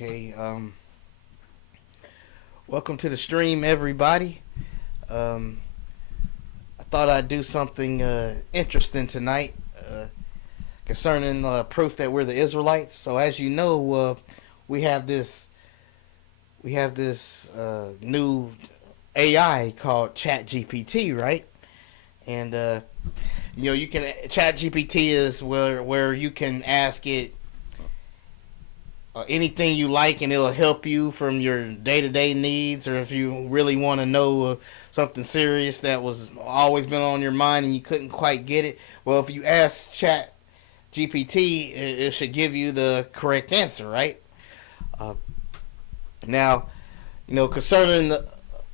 Okay, welcome to the stream, everybody. I thought I'd do something interesting tonight concerning proof that we're the Israelites. So, as you know, we have this new AI called ChatGPT, right? And you can ChatGPT is where you can ask it anything you like, and it'll help you from your day-to-day needs, or if you really want to know something serious that was always been on your mind and you couldn't quite get it. Well, if you ask Chat GPT, it should give you the correct answer, right? Now, concerning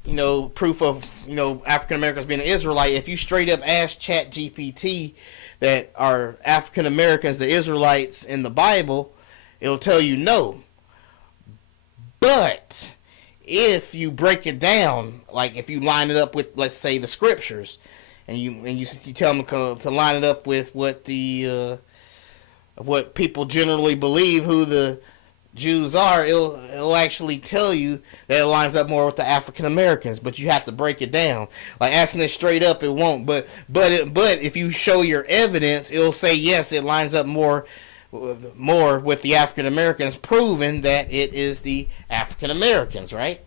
the proof of African Americans being an Israelite, if you straight up ask Chat GPT that are African Americans the Israelites in the Bible, it'll tell you no. But if you break it down, like if you line it up with, let's say, the scriptures, and you tell them to line it up with what what people generally believe who the Jews are, it'll actually tell you that it lines up more with the African Americans. But you have to break it down. Like asking it straight up, it won't. But if you show your evidence, it'll say yes, it lines up more with the African Americans, proving that it is the African Americans, right?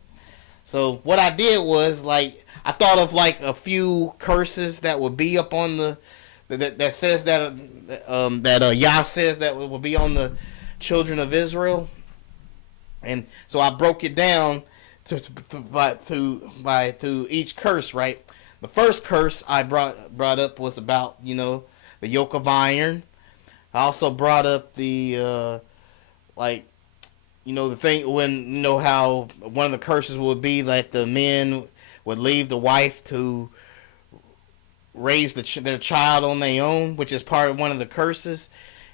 So what I did was, I thought of a few curses that would be up on that says that Yah says that will be on the children of Israel, and so I broke it down through each curse, right? The first curse I brought up was about the yoke of iron. I also brought up the the thing when how one of the curses would be that the men would leave the wife to raise their child on their own, which is part of one of the curses.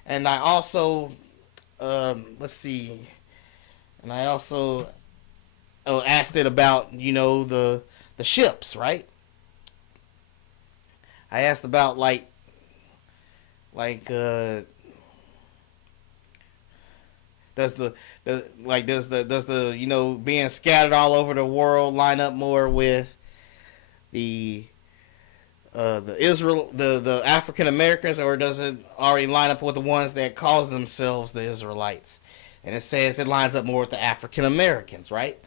And I also asked it about the ships, right? I asked about does the being scattered all over the world line up more with the African Americans, or does it already line up with the ones that call themselves the Israelites? And it says it lines up more with the African Americans, right?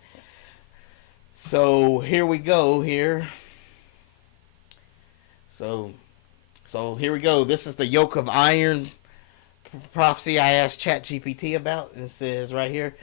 So here we go here. So here we go. This is the yoke of iron prophecy I asked ChatGPT about. It says right here,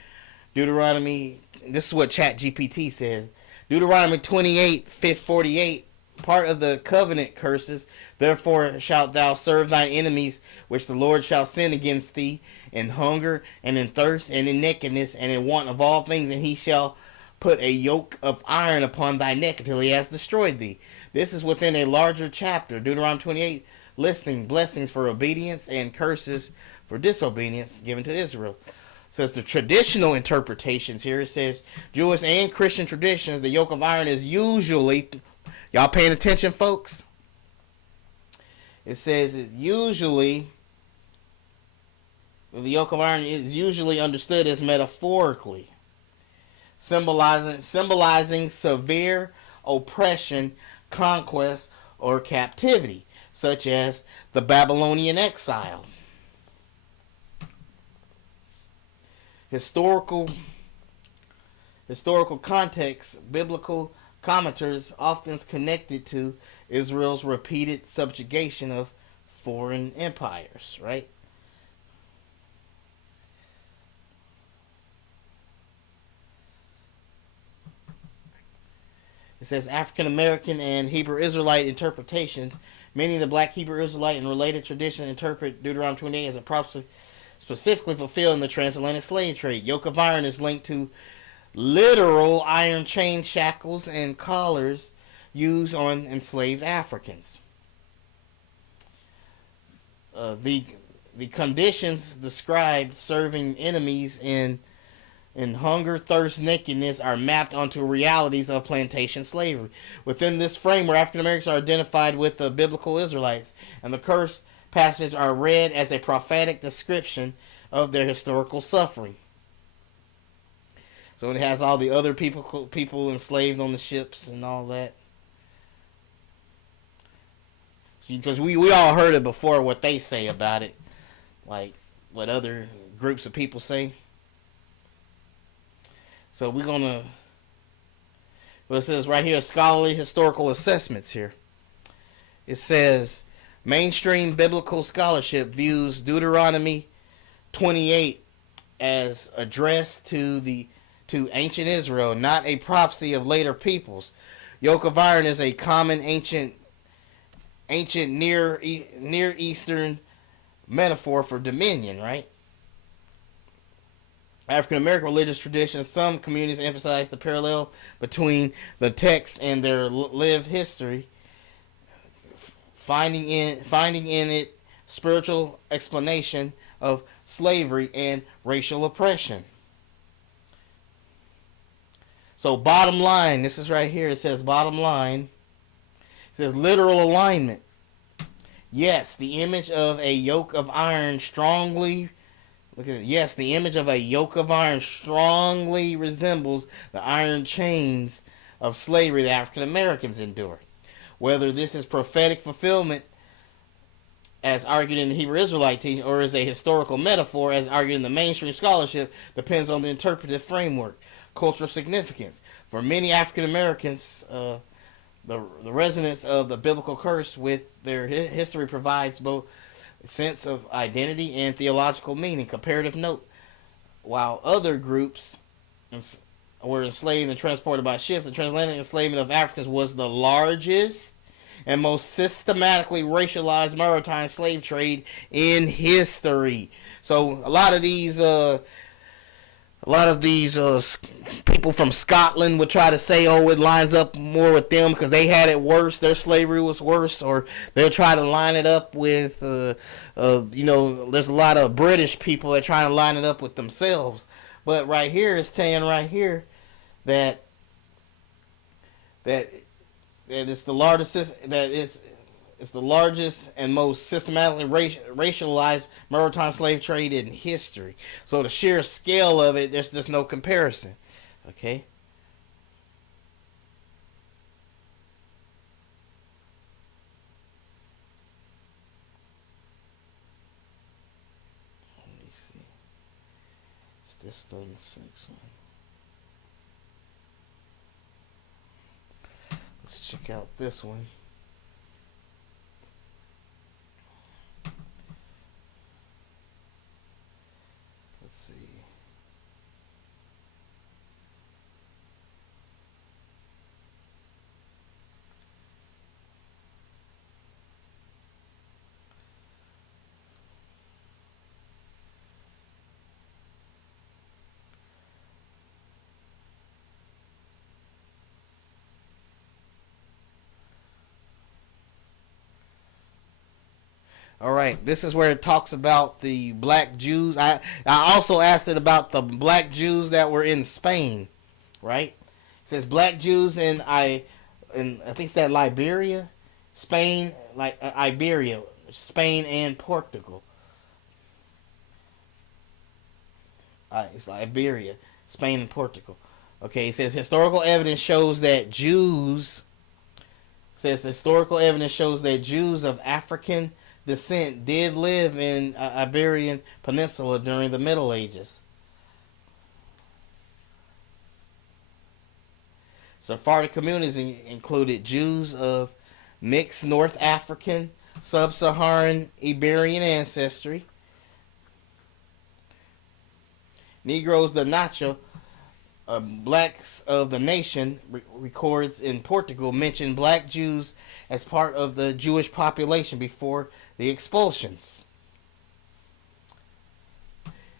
Deuteronomy, this is what ChatGPT says. Deuteronomy 28:48, part of the covenant curses. Therefore shalt thou serve thine enemies, which the Lord shall send against thee, in hunger and in thirst and in nakedness and in want of all things, and he shall put a yoke of iron upon thy neck until he has destroyed thee. This is within a larger chapter, Deuteronomy 28, listing blessings for obedience and curses for disobedience given to Israel. It says the traditional interpretations here. It says Jewish and Christian traditions, the yoke of iron is usually, y'all paying attention, folks? It says the yoke of iron is usually understood as metaphorically symbolizing severe oppression, conquest, or captivity, such as the Babylonian exile. Historical context, biblical commentators often connected to Israel's repeated subjugation of foreign empires, right? It says African American and Hebrew Israelite interpretations. Many of the black Hebrew Israelite and related traditions interpret Deuteronomy 28 as a prophecy specifically fulfilled in the transatlantic slave trade. Yoke of iron is linked to literal iron chain shackles and collars used on enslaved Africans. The conditions described serving enemies in hunger, thirst, nakedness are mapped onto realities of plantation slavery. Within this framework, African Americans are identified with the biblical Israelites, and the curse passages are read as a prophetic description of their historical suffering. So it has all the other people enslaved on the ships and all that. Because we all heard it before, what they say about it, like what other groups of people say. So we're gonna. Well, it says right here, scholarly historical assessments here. It says mainstream biblical scholarship views Deuteronomy 28 as addressed to ancient Israel, not a prophecy of later peoples. Yoke of iron is a common ancient Near Eastern metaphor for dominion, right? African American religious traditions, some communities emphasize the parallel between the text and their lived history, finding in it spiritual explanation of slavery and racial oppression. So bottom line, this is right here, it says bottom line, it says literal alignment. Yes, the image of a yoke of iron strongly Yes, the image of a yoke of iron strongly resembles the iron chains of slavery that African Americans endure. Whether this is prophetic fulfillment, as argued in the Hebrew Israelite teaching, or is a historical metaphor, as argued in the mainstream scholarship, depends on the interpretive framework. Cultural significance. For many African Americans, the resonance of the biblical curse with their history provides both sense of identity and theological meaning. Comparative note: while other groups were enslaved and transported by ships, the transatlantic enslavement of Africans was the largest and most systematically racialized maritime slave trade in history. So a lot of these people from Scotland would try to say, oh, it lines up more with them because they had it worse, their slavery was worse, or they'll try to line it up with, there's a lot of British people that try to line it up with themselves. But right here, it's saying right here that it's the largest and most systematically racialized maritime slave trade in history. So the sheer scale of it, there's just no comparison. Okay. Let me see. It's this 36 one. Let's check out this one. Let's see. All right, this is where it talks about the black Jews. I also asked it about the black Jews that were in Spain, right? It says black Jews in I think it's that Liberia, Spain, like Iberia, Spain and Portugal. It's Iberia, Spain and Portugal. Okay, it says historical evidence shows that Jews of African descent did live in Iberian Peninsula during the Middle Ages. Sephardic communities included Jews of mixed North African, Sub-Saharan, Iberian ancestry. Negroes de Nacho, blacks of the nation, records in Portugal mention black Jews as part of the Jewish population before the expulsions.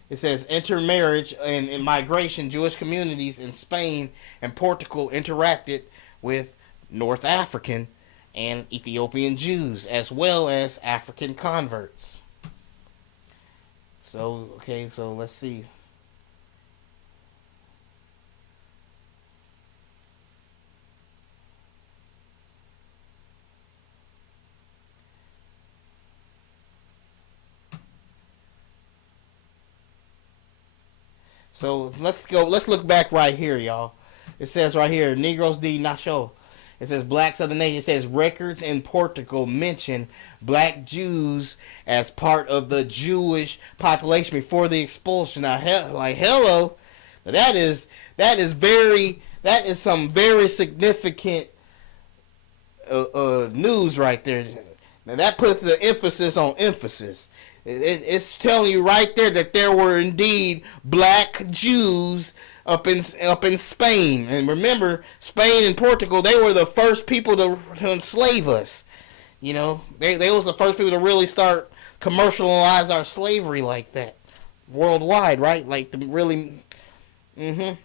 It says intermarriage and migration. Jewish communities in Spain and Portugal interacted with North African and Ethiopian Jews as well as African converts. So let's see. So let's look back right here, y'all. It says right here, Negros de Nacho. It says blacks of the nation. It says records in Portugal mention black Jews as part of the Jewish population before the expulsion. Now, hello, that is some very significant news right there. Now that puts the emphasis on emphasis. It's telling you right there that there were indeed black Jews up in Spain. And remember, Spain and Portugal, they were the first people to enslave us. You know, they was the first people to really start commercialize our slavery like that worldwide, right? Like to really, And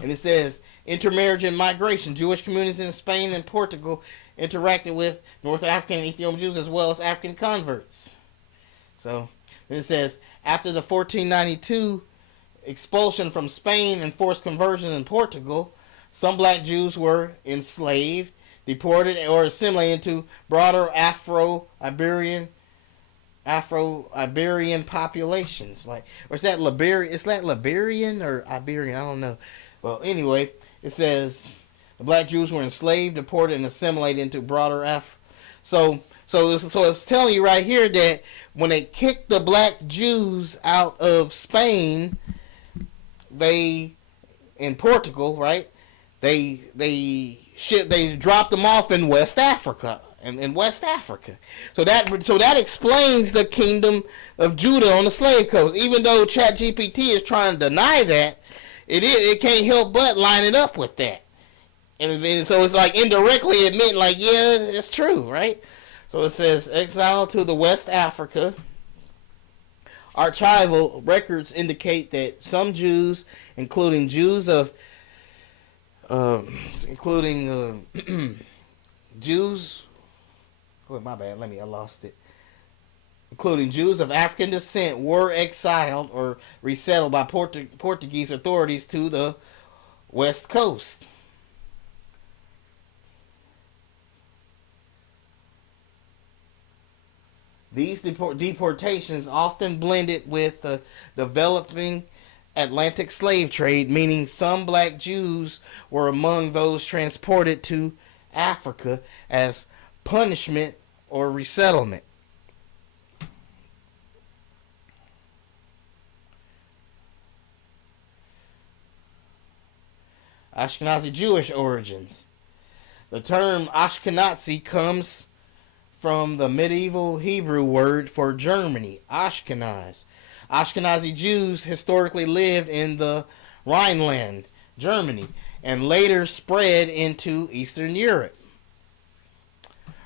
it says intermarriage and migration. Jewish communities in Spain and Portugal interacted with North African and Ethiopian Jews as well as African converts. So then it says after the 1492 expulsion from Spain and forced conversion in Portugal, some black Jews were enslaved, deported, or assimilated into broader Afro-Iberian populations. Like, or is that Liberian? Is that Liberian or Iberian? I don't know. Well, anyway, it says the black Jews were enslaved, deported, and assimilated into broader Afro. So it's telling you right here that when they kicked the black Jews out of Spain, in Portugal, right? They dropped them off in West Africa. In West Africa. So that explains the kingdom of Judah on the slave coast. Even though ChatGPT is trying to deny that, it can't help but line it up with that. And so it's like indirectly admitting, like, yeah, it's true, right? So it says, exile to the West Africa. Archival records indicate that some Jews, including Jews of, Jews, oh, my bad, I lost it. Including Jews of African descent were exiled or resettled by Portuguese authorities to the West Coast. These deportations often blended with the developing Atlantic slave trade, meaning some black Jews were among those transported to Africa as punishment or resettlement. Ashkenazi Jewish origins. The term Ashkenazi comes from the medieval Hebrew word for Germany, Ashkenaz. Ashkenazi Jews historically lived in the Rhineland, Germany, and later spread into Eastern Europe.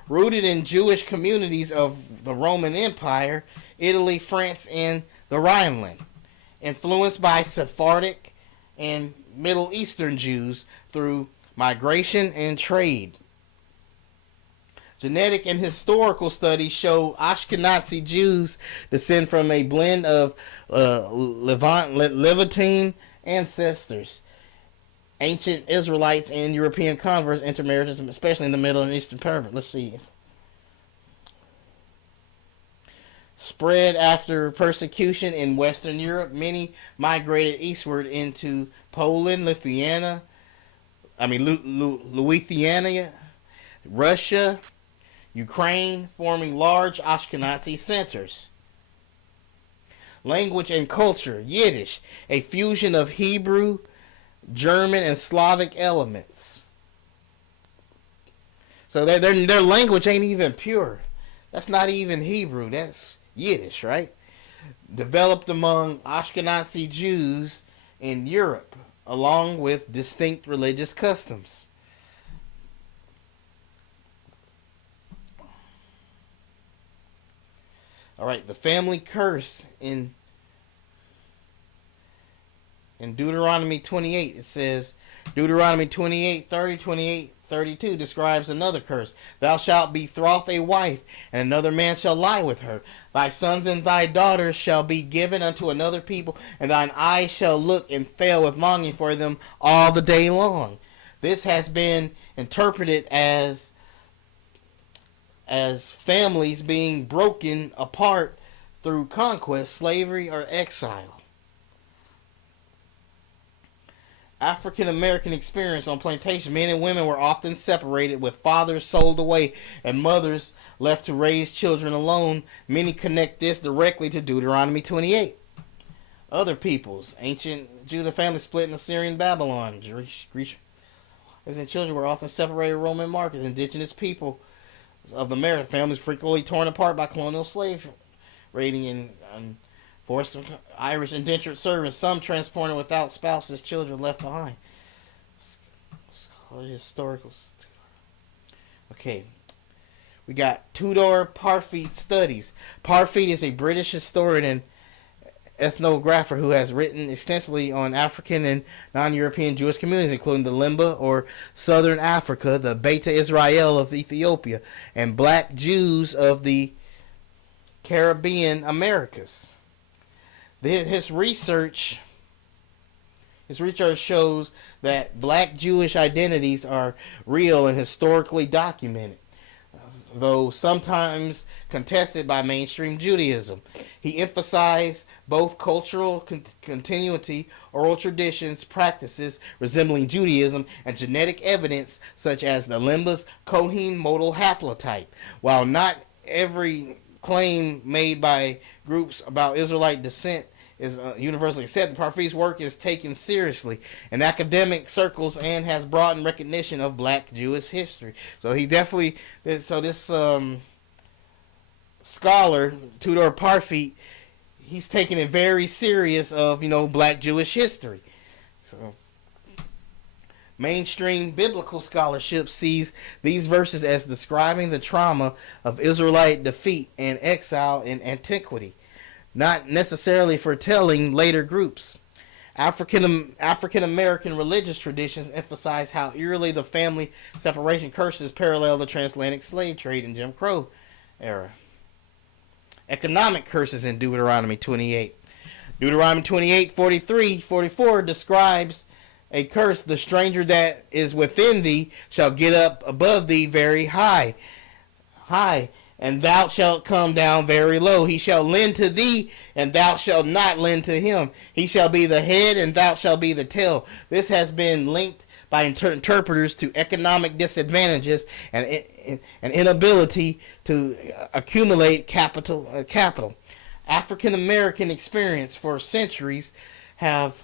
Rooted in Jewish communities of the Roman Empire, Italy, France, and the Rhineland. Influenced by Sephardic and Middle Eastern Jews through migration and trade. Genetic and historical studies show Ashkenazi Jews descend from a blend of Levantine ancestors, ancient Israelites, and European converts intermarriages, especially in the Middle and Eastern Pyramid. Let's see. Spread after persecution in Western Europe, many migrated eastward into Poland, Lithuania, Russia, Ukraine, forming large Ashkenazi centers. Language and culture, Yiddish, a fusion of Hebrew, German, and Slavic elements. So their language ain't even pure. That's not even Hebrew. That's Yiddish, right? Developed among Ashkenazi Jews in Europe, along with distinct religious customs. All right, the family curse in Deuteronomy 28. It says, Deuteronomy 28:30, 28:32 describes another curse. Thou shalt betroth a wife, and another man shall lie with her. Thy sons and thy daughters shall be given unto another people, and thine eyes shall look and fail with longing for them all the day long. This has been interpreted as families being broken apart through conquest, slavery, or exile. African American experience on plantation, men and women were often separated, with fathers sold away and mothers left to raise children alone. Many connect this directly to Deuteronomy 28. Other peoples, ancient Judah family split in Assyrian Babylon. Greece and children were often separated. Roman markets, indigenous people of the American families frequently torn apart by colonial slave raiding and forced Irish indentured servants, some transported without spouses, children left behind. Historical. Okay. We got Tudor Parfitt Studies. Parfitt is a British historian and ethnographer who has written extensively on African and non-European Jewish communities, including the Limba or Southern Africa, the Beta Israel of Ethiopia, and black Jews of the Caribbean Americas. His research shows that black Jewish identities are real and historically documented, though sometimes contested by mainstream Judaism. He emphasized both cultural continuity, oral traditions, practices resembling Judaism, and genetic evidence such as the Limba's Cohen modal haplotype. While not every claim made by groups about Israelite descent is universally accepted, Parfitt's work is taken seriously in academic circles and has broadened recognition of black Jewish history. So he definitely, this scholar, Tudor Parfitt, he's taking it very serious of, black Jewish history. So mainstream biblical scholarship sees these verses as describing the trauma of Israelite defeat and exile in antiquity, not necessarily foretelling later groups. African American religious traditions emphasize how eerily the family separation curses parallel the transatlantic slave trade and Jim Crow era. Economic curses in Deuteronomy 28. Deuteronomy 28:43-44 describes a curse: the stranger that is within thee shall get up above thee very high, and thou shalt come down very low. He shall lend to thee, and thou shalt not lend to him. He shall be the head, and thou shalt be the tail. This has been linked by interpreters to economic disadvantages and inability to accumulate capital. African American experience for centuries after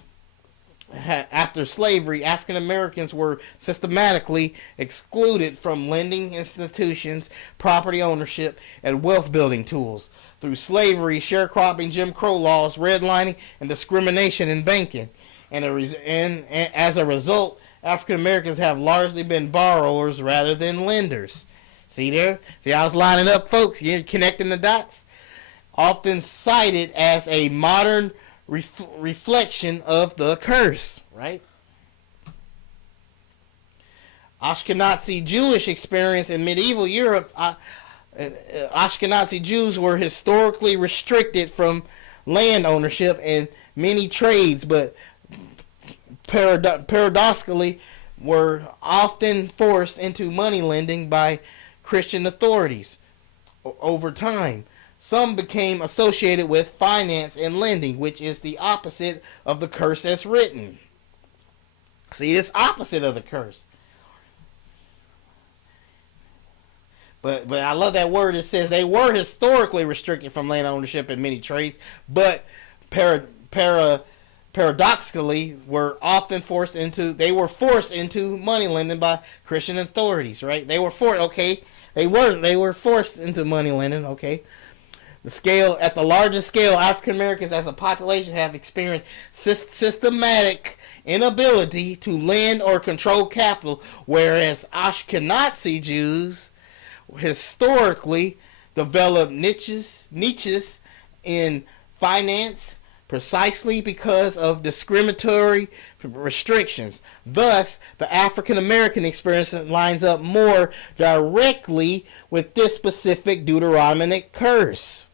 slavery, African Americans were systematically excluded from lending institutions, property ownership, and wealth building tools through slavery, sharecropping, Jim Crow laws, redlining, and discrimination in banking. And as a result, African Americans have largely been borrowers rather than lenders. See there? See, I was lining up, folks. You're connecting the dots. Often cited as a modern reflection of the curse, right? Ashkenazi Jewish experience in medieval Europe. Ashkenazi Jews were historically restricted from land ownership and many trades, but paradoxically were often forced into money lending by Christian authorities. Over time, some became associated with finance and lending, which is the opposite of the curse as written. See, it's opposite of the curse. But I love that word. It says they were historically restricted from land ownership and many trades, but paradoxically were often forced into money lending by Christian authorities, right? They were forced into money lending, okay? At the largest scale, African Americans as a population have experienced systematic inability to lend or control capital, whereas Ashkenazi Jews historically developed niches in finance precisely because of discriminatory restrictions. Thus, the African American experience lines up more directly with this specific Deuteronomic curse.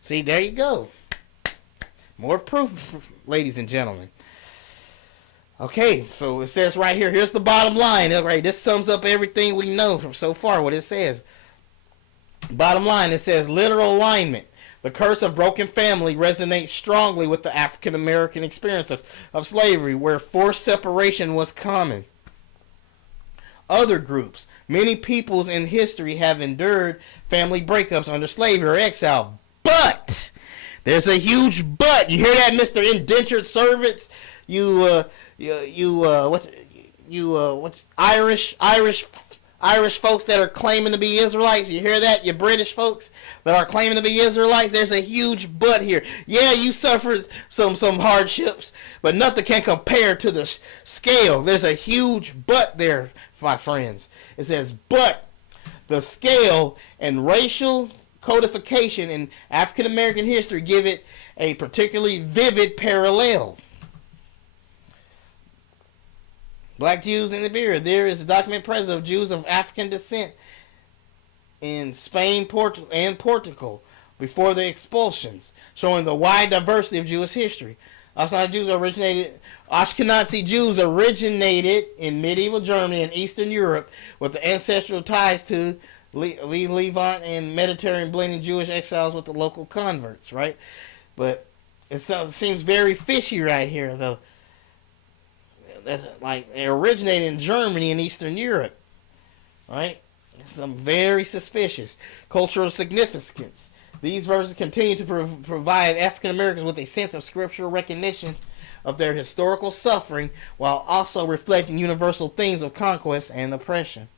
See, there you go. More proof, ladies and gentlemen. Okay, so it says right here, here's the bottom line. Right, this sums up everything we know from so far, what it says. Bottom line, it says literal alignment. The curse of broken family resonates strongly with the African American experience of slavery, where forced separation was common. Other groups, many peoples in history have endured family breakups under slavery or exile, but there's a huge but. You hear that, Mr. Indentured Servants? Irish folks that are claiming to be Israelites. You hear that? You British folks that are claiming to be Israelites. There's a huge but here. Yeah, you suffered some hardships, but nothing can compare to the scale. There's a huge but there, my friends. It says, but the scale and racial codification in African American history give it a particularly vivid parallel. Black Jews in Iberia. There is a document present of Jews of African descent in Spain and Portugal before the expulsions, showing the wide diversity of Jewish history. Ashkenazi Jews originated in medieval Germany and Eastern Europe with the ancestral ties to Levant and Mediterranean, blending Jewish exiles with the local converts, right? But it seems very fishy right here, though. Like, it originated in Germany and Eastern Europe, right? Some very suspicious cultural significance. These verses continue to provide African Americans with a sense of scriptural recognition of their historical suffering, while also reflecting universal themes of conquest and oppression.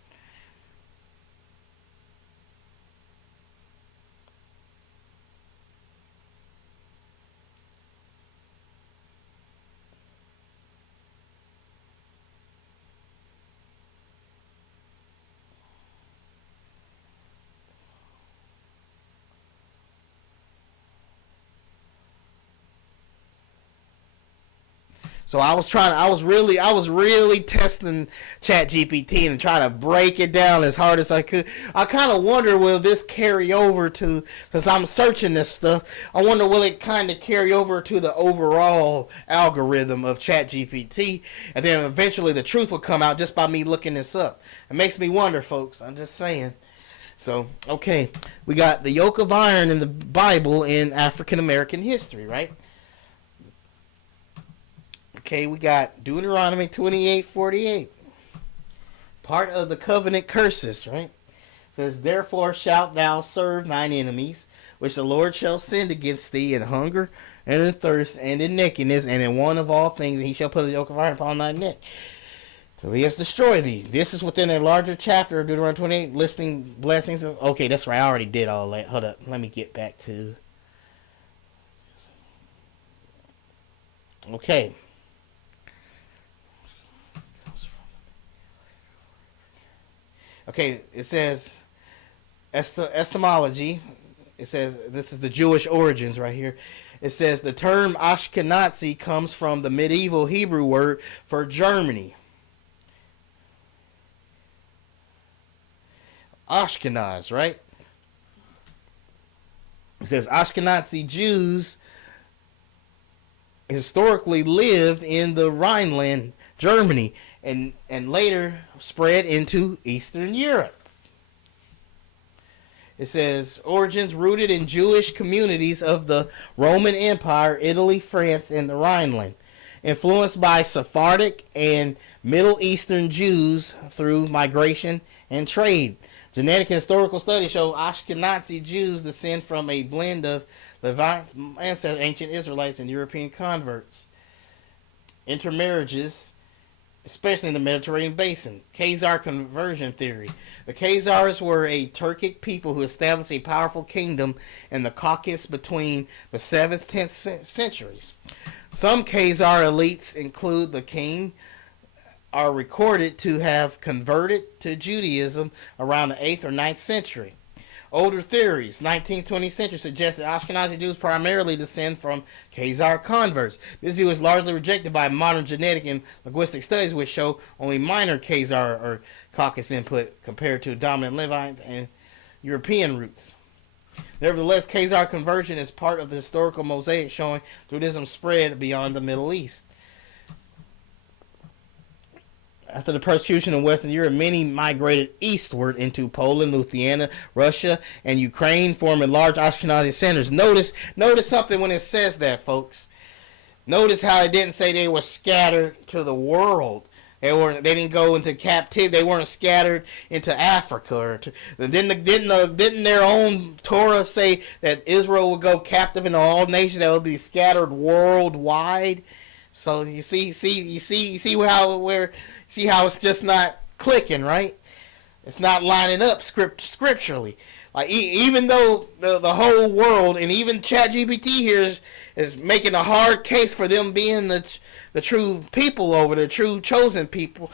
So I was really testing ChatGPT and trying to break it down as hard as I could. I kind of wonder, will this carry over to, because I'm searching this stuff, I wonder will it kind of carry over to the overall algorithm of ChatGPT, and then eventually the truth will come out just by me looking this up. It makes me wonder, folks. I'm just saying. So, okay, we got the yoke of iron in the Bible in African American history, right? Okay, we got Deuteronomy 28:48. Part of the covenant curses, right? It says, therefore shalt thou serve thine enemies, which the Lord shall send against thee in hunger and in thirst and in nakedness and in want of all things, and he shall put a yoke of iron upon thy neck till he has destroyed thee. This is within a larger chapter of Deuteronomy 28, listing blessings of... Okay, that's right, I already did all that. Hold up, let me get back to... Okay. Okay, it says, etymology, it says, this is the Jewish origins right here. It says the term Ashkenazi comes from the medieval Hebrew word for Germany. Ashkenaz, right? It says Ashkenazi Jews historically lived in the Rhineland, Germany, and later spread into Eastern Europe. It says origins rooted in Jewish communities of the Roman Empire, Italy, France, and the Rhineland, influenced by Sephardic and Middle Eastern Jews through migration and trade. Genetic and historical studies show Ashkenazi Jews descend from a blend of Levant ancestors, ancient Israelites, and European converts. Intermarriages, especially in the Mediterranean basin. Khazar conversion theory. The Khazars were a Turkic people who established a powerful kingdom in the Caucasus between the 7th and 10th centuries. Some Khazar elites include the king, are recorded to have converted to Judaism around the 8th or 9th century. Older theories, 19th, 20th century, suggest that Ashkenazi Jews primarily descend from Khazar converts. This view is largely rejected by modern genetic and linguistic studies, which show only minor Khazar or Caucasus input compared to dominant Levite and European roots. Nevertheless, Khazar conversion is part of the historical mosaic showing Judaism spread beyond the Middle East. After the persecution in Western Europe, many migrated eastward into Poland, Lithuania, Russia, and Ukraine, forming large Ashkenazi centers. Notice something when it says that, folks. Notice how it didn't say they were scattered to the world. They didn't go into captivity. They weren't scattered into Africa. Didn't their own Torah say that Israel would go captive into all nations? That would be scattered worldwide. So you see how it's just not clicking, right? It's not lining up scripturally. Like even though the whole world and even ChatGPT here is making a hard case for them being the true people over the true chosen people,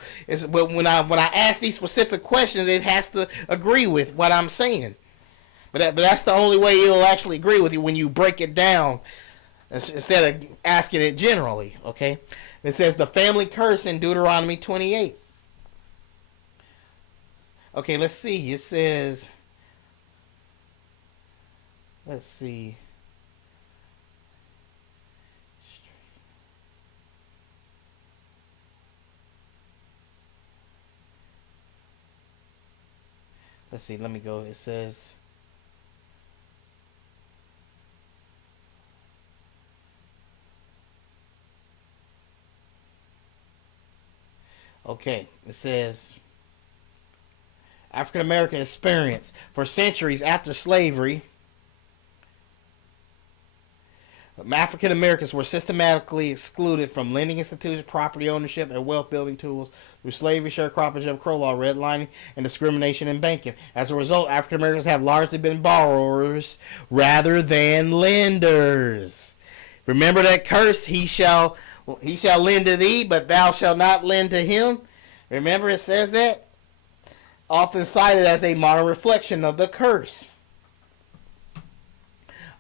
but when I ask these specific questions, it has to agree with what I'm saying. But that's the only way it'll actually agree with you when you break it down instead of asking it generally. Okay, it says the family curse in Deuteronomy 28. Okay, let's see. It says. Let's see. Let's see. Let me go. It says. Okay. It says. African American experience for centuries after slavery. African Americans were systematically excluded from lending institutions, property ownership, and wealth building tools through slavery, sharecropping, Jim Crow law, redlining, and discrimination in banking. As a result, African Americans have largely been borrowers rather than lenders. Remember that curse: he shall lend to thee, but thou shalt not lend to him. Remember it says that? Often cited as a modern reflection of the curse.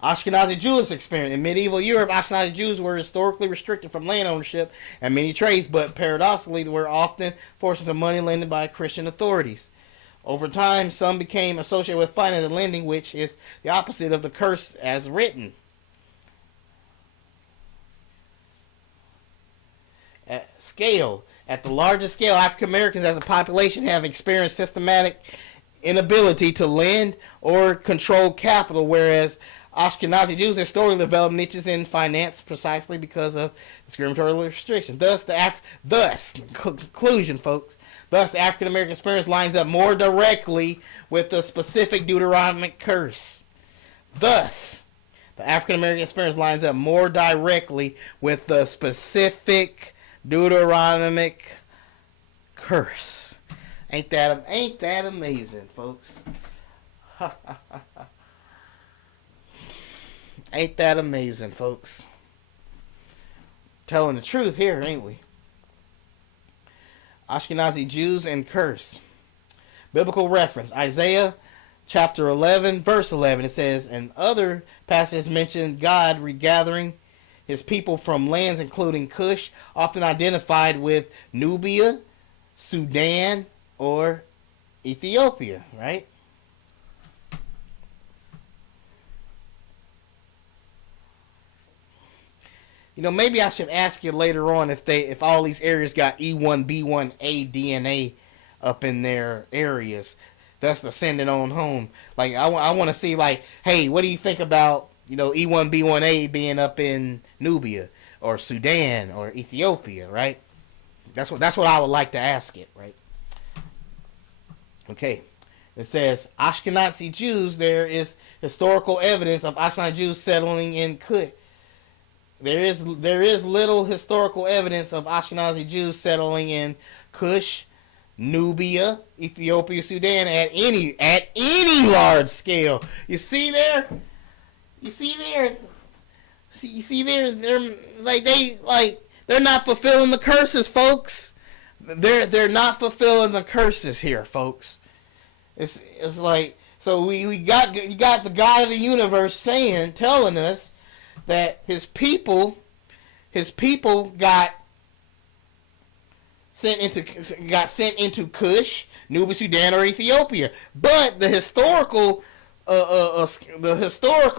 Ashkenazi Jewish experience. In medieval Europe, Ashkenazi Jews were historically restricted from land ownership and many trades, but paradoxically were often forced into money lending by Christian authorities. Over time, some became associated with finance and lending, which is the opposite of the curse as written. At the largest scale, African Americans as a population have experienced systematic inability to lend or control capital, whereas Ashkenazi Jews historically developed niches in finance precisely because of discriminatory restrictions. Conclusion, folks. Thus, the African American experience lines up more directly with the specific Deuteronomic curse. Thus, the African American experience lines up more directly with the specific Deuteronomic curse. Ain't that amazing, folks? Ain't that amazing, folks? Telling the truth here, ain't we? Ashkenazi Jews and curse. Biblical reference: Isaiah chapter 11, verse 11. It says, and other passages mention God regathering his people from lands including Cush, often identified with Nubia, Sudan, or Ethiopia, right? You know, maybe I should ask you later on if all these areas got E1B1A DNA up in their areas. That's the send it on home. Like I want to see, like, hey, what do you think about, you know, E1B1A being up in Nubia or Sudan or Ethiopia, right? That's what I would like to ask it, right? Okay. It says Ashkenazi Jews. There is historical evidence of Ashkenazi Jews settling in Cush. There is little historical evidence of Ashkenazi Jews settling in Cush, Nubia, Ethiopia, Sudan at any large scale. You see there? They're not fulfilling the curses, folks. They're not fulfilling the curses here, folks. It's like, so we got the God of the universe telling us that his people got sent into Cush, Nubia, Sudan, or Ethiopia. But the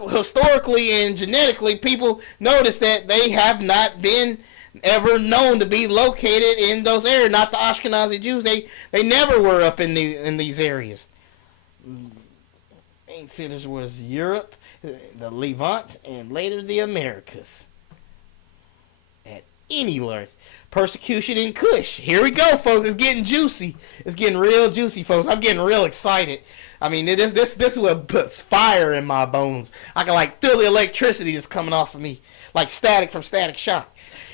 historically and genetically, people notice that they have not been ever known to be located in those areas. Not the Ashkenazi Jews. They never were up in these areas. Ancient cities was Europe, the Levant, and later the Americas. At any large persecution in Cush. Here we go, folks. It's getting juicy. It's getting real juicy, folks. I'm getting real excited. I mean, this is what puts fire in my bones. I can like feel the electricity that's coming off of me, like static from Static Shock.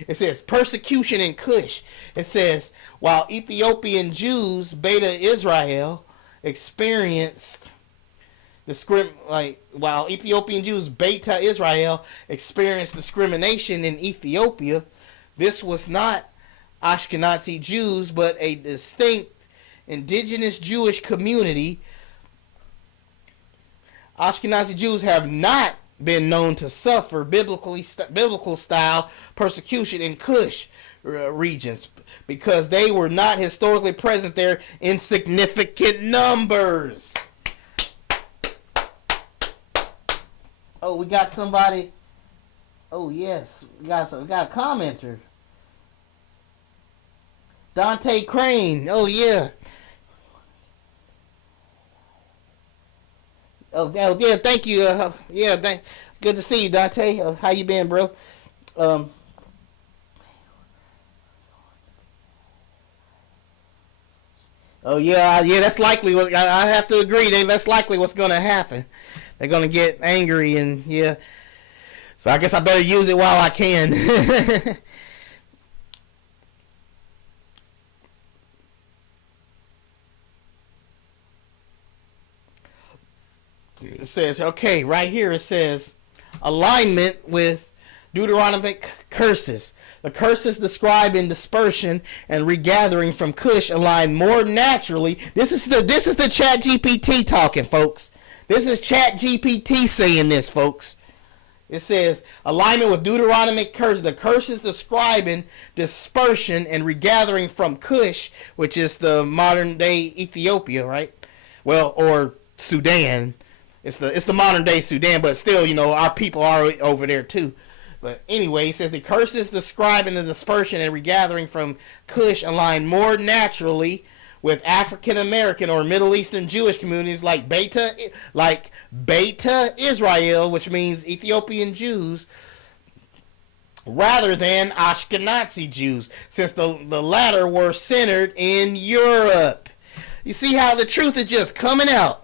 It says persecution in Cush. It says while Ethiopian Jews, Beta Israel, experienced while Ethiopian Jews, Beta Israel, experienced discrimination in Ethiopia, this was not Ashkenazi Jews, but a distinct indigenous Jewish community. Ashkenazi Jews have not been known to suffer biblical style persecution in Cush regions because they were not historically present there in significant numbers. Oh, we got somebody. Oh yes, we got a commenter. Dante Crane. Oh yeah. Oh yeah. Thank you. Good to see you, Dante. How you been, bro? Oh yeah. That's likely. I have to agree. That's likely what's going to happen. They're going to get angry and yeah. So I guess I better use it while I can. It says, okay, right here it says, alignment with Deuteronomic curses. The curses described in dispersion and regathering from Cush align more naturally. This is the ChatGPT talking, folks. This is ChatGPT saying this, folks. It says, alignment with Deuteronomic curses. The curses describing dispersion and regathering from Cush, which is the modern day Ethiopia, right? Well, or Sudan. It's the modern day Sudan, but still, our people are over there too. But anyway, it says the curses describing the dispersion and regathering from Cush align more naturally with African American or Middle Eastern Jewish communities like Beta Israel, which means Ethiopian Jews, rather than Ashkenazi Jews, since the latter were centered in Europe. You see how the truth is just coming out.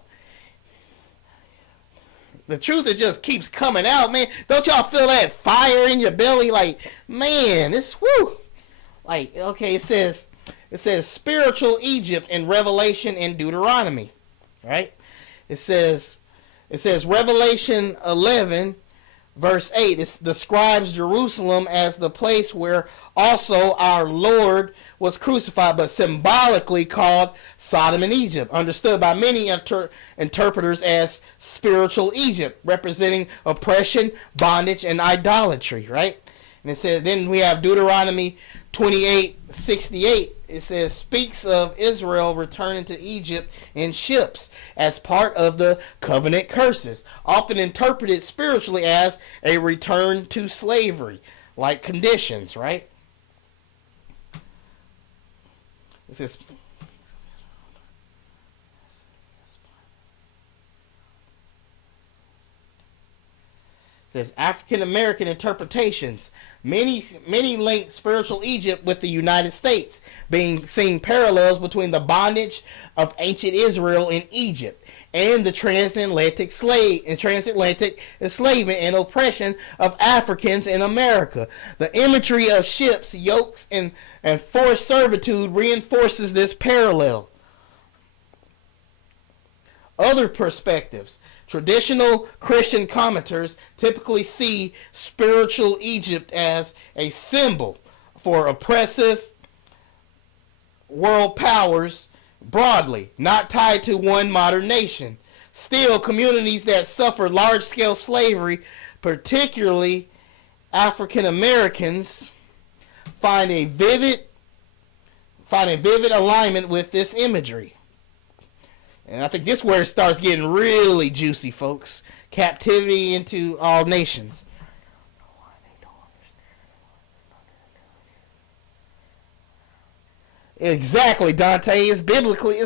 The truth, it just keeps coming out, man. Don't y'all feel that fire in your belly? Like, man, this, whoo. Like, okay, it says spiritual Egypt in Revelation and Deuteronomy, right? It says Revelation 11, verse 8. It describes Jerusalem as the place where also our Lord was crucified, but symbolically called Sodom and Egypt, understood by many interpreters as spiritual Egypt, representing oppression, bondage, and idolatry, right? And it says, then we have Deuteronomy 28:68. It says, speaks of Israel returning to Egypt in ships as part of the covenant curses, often interpreted spiritually as a return to slavery, like conditions, right? It says, African American interpretations. Many link spiritual Egypt with the United States, being seen parallels between the bondage of ancient Israel in Egypt and the transatlantic enslavement and oppression of Africans in America. The imagery of ships, yokes, and forced servitude reinforces this parallel. Other perspectives. Traditional Christian commenters typically see spiritual Egypt as a symbol for oppressive world powers broadly, not tied to one modern nation. Still, communities that suffered large-scale slavery, particularly African Americans, find a vivid alignment with this imagery. And I think this is where it starts getting really juicy, folks. Captivity into all nations. Exactly, Dante. It's biblically,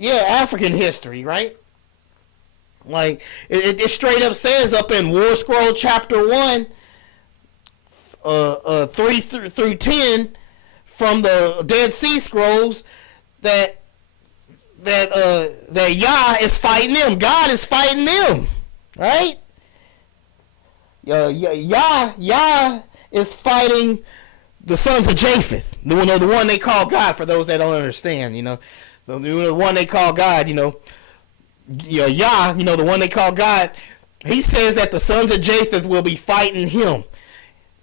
African history, right? Like, it straight up says up in War Scroll chapter 1, 3 through 10, from the Dead Sea Scrolls, that Yah is fighting them. God is fighting them, right? Yah is fighting the sons of Japheth, the one they call God. For those that don't understand, the one they call God, Yah, the one they call God. He says that the sons of Japheth will be fighting him.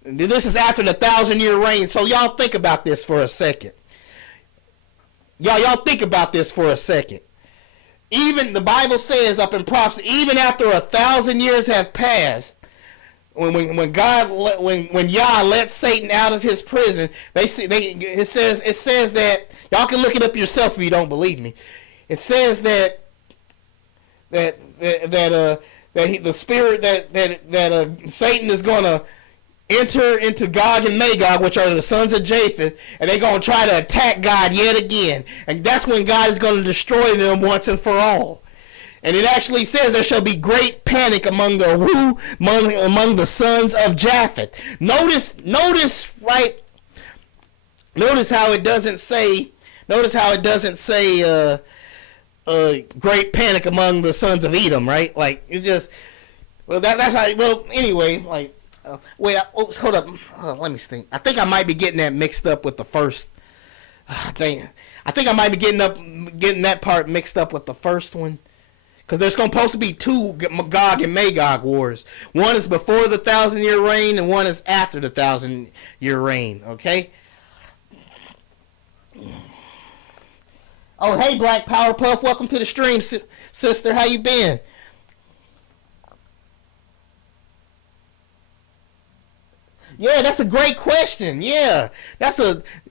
This is after the 1,000-year reign. So y'all think about this for a second. Y'all think about this for a second. Even the Bible says up in prophecy, even after 1,000 years have passed, when Yah lets Satan out of his prison, it says that, y'all can look it up yourself if you don't believe me. It says that the spirit that Satan is gonna enter into Gog and Magog, which are the sons of Japheth, and they're going to try to attack God yet again. And that's when God is going to destroy them once and for all. And it actually says there shall be great panic among the sons of Japheth. Notice how it doesn't say great panic among the sons of Edom, right? Like, it just, that's how, anyway, like, hold up. Let me think. I think I might be getting that mixed up with the first. I think I might be getting that part mixed up with the first one. Because there's supposed to be two Gog and Magog wars. One is before the 1,000-year reign, and one is after the 1,000-year reign. Okay? Oh, hey, Black Power Puff. Welcome to the stream, sister. How you been? Yeah, that's a great question. Yeah,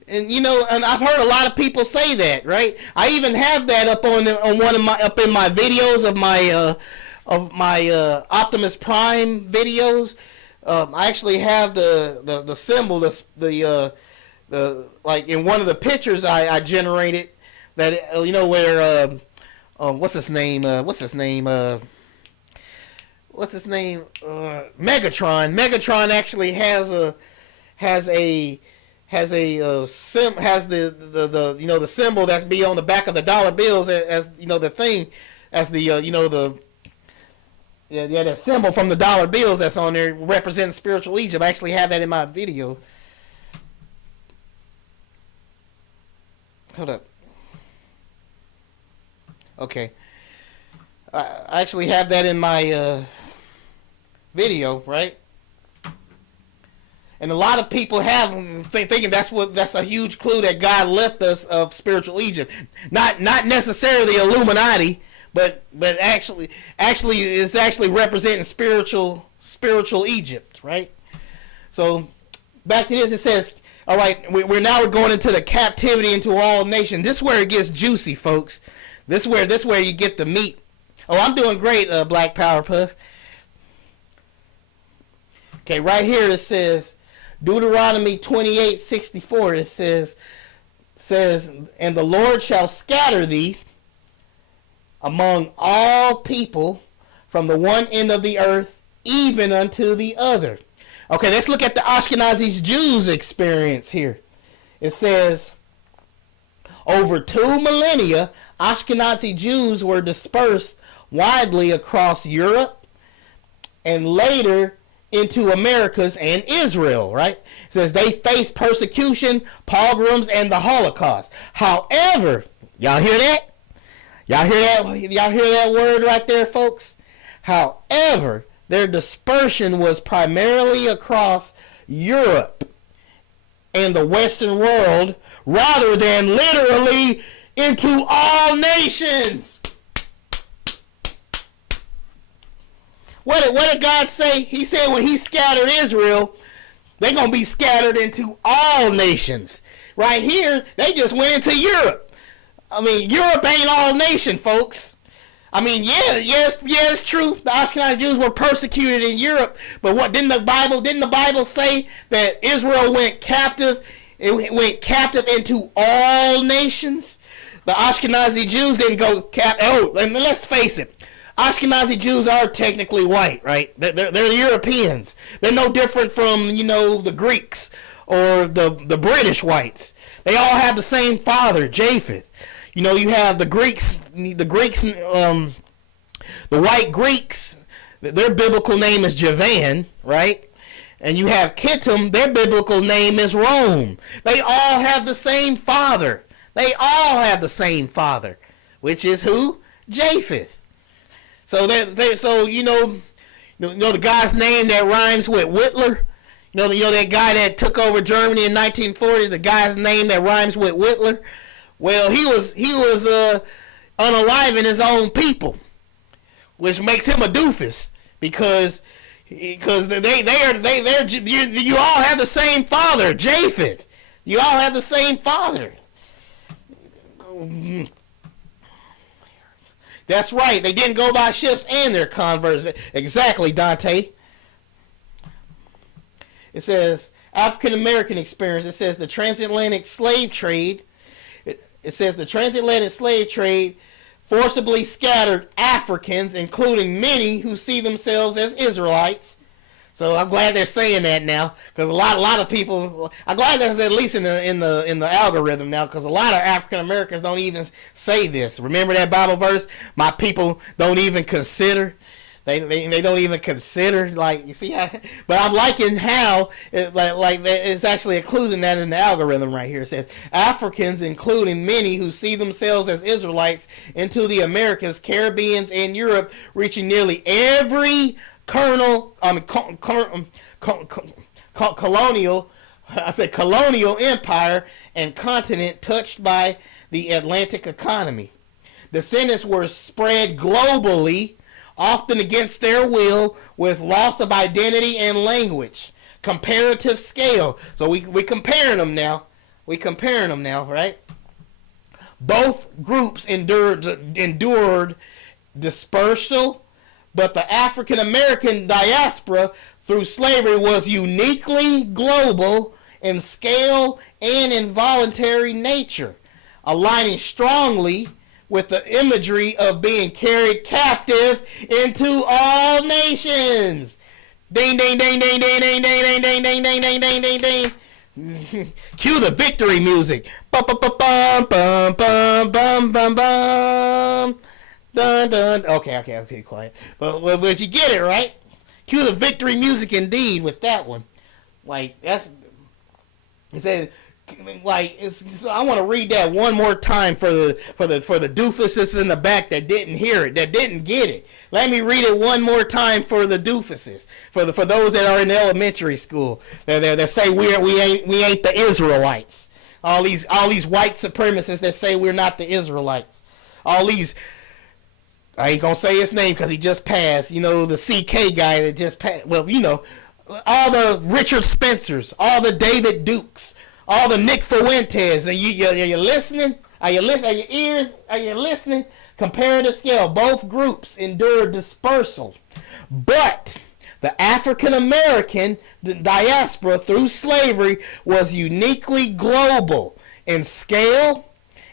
and I've heard a lot of people say that, right? I even have that up in my videos of my Optimus Prime videos. I actually have the symbol, the like in one of the pictures I generated that where what's his name? Megatron. Megatron actually has the symbol that's be on the back of the dollar bills as the thing, as the that symbol from the dollar bills that's on there representing spiritual Egypt. I actually have that in my video. Hold up. Okay. I actually have that in my video, right? And a lot of people have thinking that's a huge clue that God left us of spiritual Egypt. Not necessarily Illuminati, but actually it's actually representing spiritual Egypt, right? So back to this, it says, all right, we're going into the captivity into all nations. This is where it gets juicy, folks. This is where you get the meat. Oh, I'm doing great, Black Power Puff. Okay, right here it says, Deuteronomy 28:64. It says, and the Lord shall scatter thee among all people from the one end of the earth even unto the other. Okay, let's look at the Ashkenazi Jews' experience here. It says, over 2 millennia, Ashkenazi Jews were dispersed widely across Europe and later into Americas and Israel, right? It says they faced persecution, pogroms, and the Holocaust. However, y'all hear that? Y'all hear that word right there, folks? However, their dispersion was primarily across Europe and the Western world rather than literally into all nations. What did God say? He said when he scattered Israel, they're going to be scattered into all nations. Right here, they just went into Europe. I mean, Europe ain't all nation, folks. I mean, it's true. The Ashkenazi Jews were persecuted in Europe, but what didn't the Bible say that Israel went captive it went captive into all nations. The Ashkenazi Jews didn't go captive. Oh, and let's face it. Ashkenazi Jews are technically white, right? They're Europeans. They're no different from, the Greeks or the British whites. They all have the same father, Japheth. You have the white Greeks, their biblical name is Javan, right? And you have Kittim, their biblical name is Rome. They all have the same father. Which is who? Japheth. So the guy's name that rhymes with Whitler. That guy that took over Germany in 1940. The guy's name that rhymes with Whitler. Well, he was unaliving his own people, which makes him a doofus because you all have the same father, Japheth. You all have the same father. That's right. They didn't go by ships and their converts. Exactly, Dante. It says African American experience. It says the transatlantic slave trade. It says the transatlantic slave trade forcibly scattered Africans, including many who see themselves as Israelites. So I'm glad they're saying that now, because a lot of people. I'm glad that's at least in the algorithm now, because a lot of African Americans don't even say this. Remember that Bible verse? My people don't even consider. They don't even consider, like, you see how, but I'm liking how it's actually including that in the algorithm right here. It says Africans, including many who see themselves as Israelites, into the Americas, Caribbeans, and Europe, reaching nearly every colonial empire and continent touched by the Atlantic economy. Descendants were spread globally, often against their will, with loss of identity and language. Comparative scale. So we comparing them now. Right? Both groups endured dispersal, but the African American diaspora through slavery was uniquely global in scale and involuntary nature, aligning strongly with the imagery of being carried captive into all nations. Ding, ding, ding, ding, ding, ding, ding, ding, ding, ding, ding, ding, ding, ding. Cue the victory music. Bum, bum, bum, bum, bum, bum, bum, bum. Dun, dun. Okay, quiet. But you get it, right? Cue the victory music indeed with that one. Like, that's... It says... I want to read that one more time for the doofuses in the back that didn't hear it, that didn't get it. Let me read it one more time for the doofuses, for those that are in elementary school that say we ain't the Israelites. All these white supremacists that say we're not the Israelites. All these, I ain't gonna say his name because he just passed. The CK guy that just passed. Well, all the Richard Spencers, all the David Dukes. All the Nick Fuentes, are you listening? Are you listening? Comparative scale. Both groups endured dispersal. But the African American diaspora through slavery was uniquely global in scale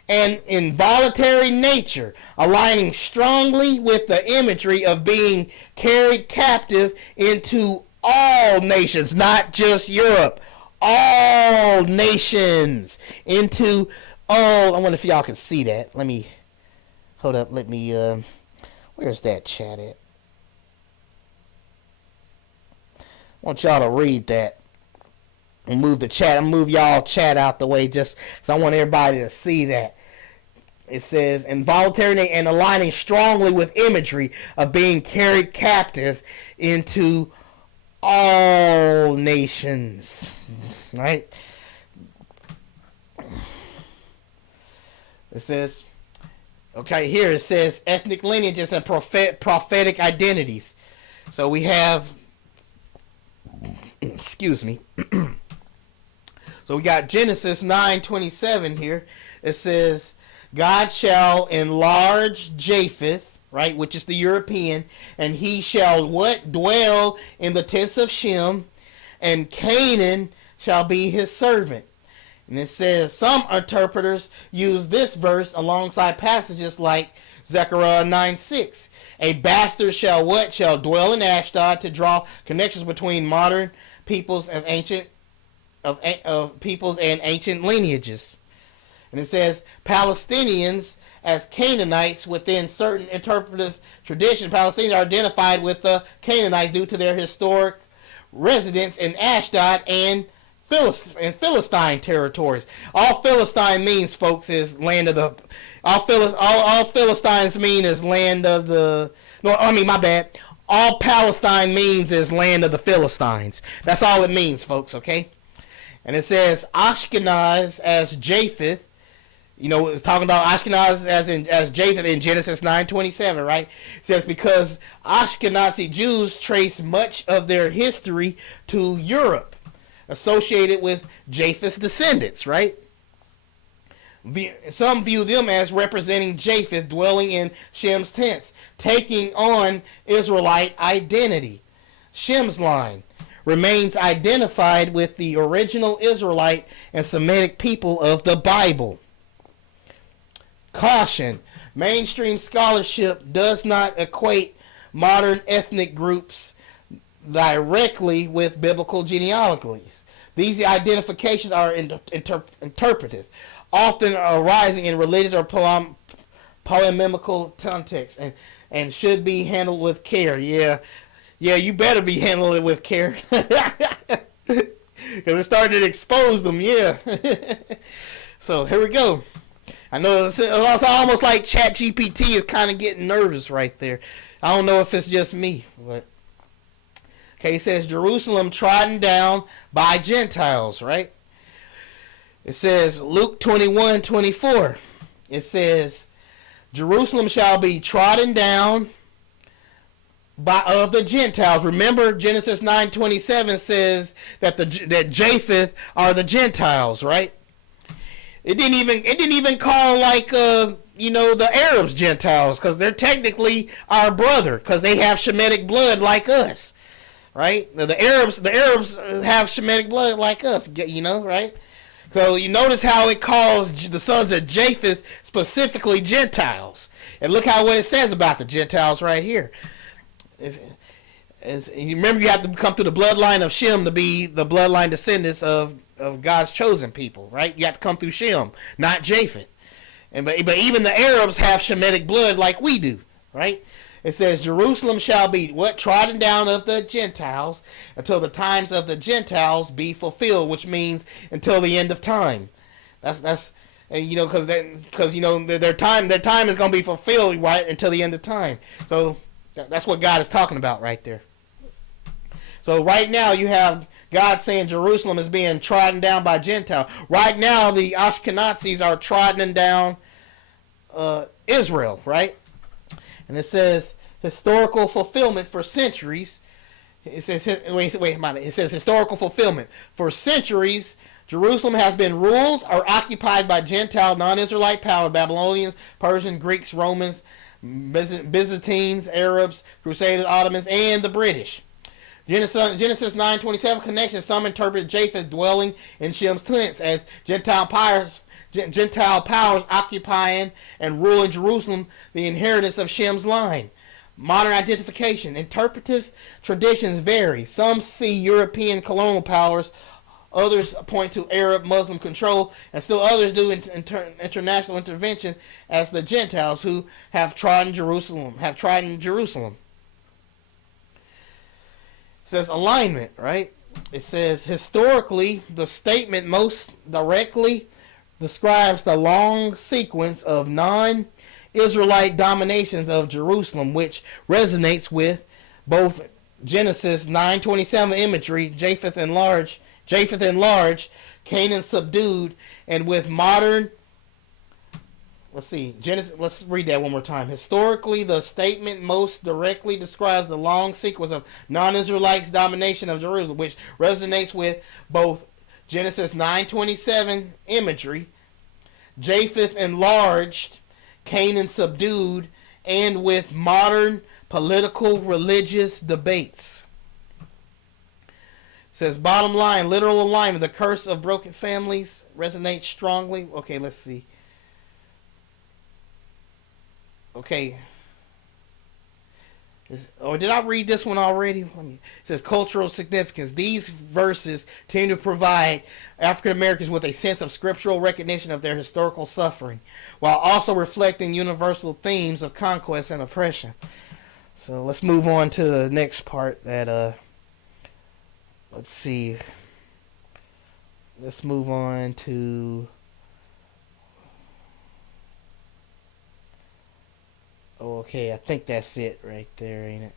and involuntary nature, aligning strongly with the imagery of being carried captive into all nations, not just Europe. All nations into all. I wonder if y'all can see that. Let me hold up. Where's that chat at? I want y'all to read that and move the chat. I'll move y'all chat out the way just because I want everybody to see that. It says involuntary and aligning strongly with imagery of being carried captive into all nations. Right? It says, okay, here it says ethnic lineages and prophetic identities. So we have, excuse me. So we got Genesis 9:27 here. It says, God shall enlarge Japheth, right, which is the European, and he shall what? Dwell in the tents of Shem, and Canaan shall be his servant. And it says some interpreters use this verse alongside passages like Zechariah 9:6. A bastard shall dwell in Ashdod, to draw connections between modern peoples of peoples and ancient lineages. And it says Palestinians as Canaanites. Within certain interpretive traditions, Palestinians are identified with the Canaanites due to their historic residence in Ashdod and Philistine territories. All Philistine means, folks, is land of the. All Philistines mean is land of the. No, I mean, my bad. All Palestine means is land of the Philistines. That's all it means, folks. Okay. And it says Ashkenaz as Japheth. You know, it's talking about Ashkenaz as Japheth in Genesis 9:27, right? It says because Ashkenazi Jews trace much of their history to Europe, associated with Japheth's descendants, right? Some view them as representing Japheth dwelling in Shem's tents, taking on Israelite identity. Shem's line remains identified with the original Israelite and Semitic people of the Bible. Caution: mainstream scholarship does not equate modern ethnic groups directly with biblical genealogies. These identifications are interpretive, often arising in religious or polemical contexts, and should be handled with care. Yeah, you better be handling it with care. Because it started to expose them, yeah. So here we go. I know it's almost like ChatGPT is kind of getting nervous right there. I don't know if it's just me, but okay. It says Jerusalem trodden down by Gentiles, right? It says Luke 21:24. It says Jerusalem shall be trodden down of the Gentiles. Remember, Genesis 9:27 says that that Japheth are the Gentiles, right? It didn't even call the Arabs Gentiles, because they're technically our brother, because they have Shemitic blood like us, right? The Arabs have Shemitic blood like us, right? So you notice how it calls the sons of Japheth specifically Gentiles, and look what it says about the Gentiles right here. You remember, you have to come through the bloodline of Shem to be the bloodline descendants of God's chosen people, right? You have to come through Shem, not Japheth. But even the Arabs have Shemitic blood like we do, right? It says Jerusalem shall be trodden down of the Gentiles until the times of the Gentiles be fulfilled, which means until the end of time. That's and because their time is going to be fulfilled right until the end of time. So that's what God is talking about right there. So right now you have God saying Jerusalem is being trodden down by Gentiles. Right now the Ashkenazis are trodden down Israel, right? And it says historical fulfillment for centuries. It says It says historical fulfillment for centuries. Jerusalem has been ruled or occupied by Gentile non-Israelite power: Babylonians, Persians, Greeks, Romans, Byzantines, Arabs, Crusaders, Ottomans, and the British. Genesis 9:27 connection. Some interpret Japheth dwelling in Shem's tents as Gentile powers occupying and ruling Jerusalem, the inheritance of Shem's line. Modern identification. Interpretive traditions vary. Some see European colonial powers, others point to Arab Muslim control, and still others do international intervention as the Gentiles who have trodden Jerusalem. It says alignment, right? It says historically, the statement most directly describes the long sequence of non-Israelite dominations of Jerusalem, which resonates with both Genesis 9:27 imagery, Japheth enlarged, Canaan subdued, and with modern. Let's read that one more time. Historically, the statement most directly describes the long sequence of non-Israelites' domination of Jerusalem, which resonates with both Genesis 9:27 imagery, Japheth enlarged, Canaan subdued, and with modern political religious debates. says, bottom line, literal alignment. The curse of broken families resonates strongly. Okay, let's see. Okay. Or did I read this one already? It says cultural significance. These verses tend to provide African Americans with a sense of scriptural recognition of their historical suffering, while also reflecting universal themes of conquest and oppression. So let's move on to the next part. Let's see. Let's move on to. Oh, okay, I think that's it right there, ain't it?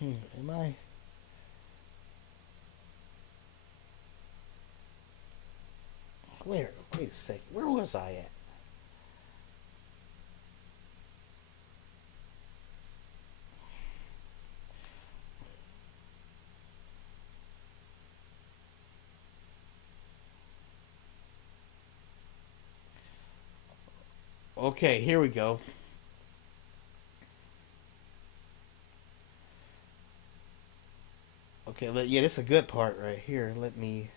Am I? Wait a second. Where was I at? Okay, here we go. Okay, yeah, this is a good part right here. Let me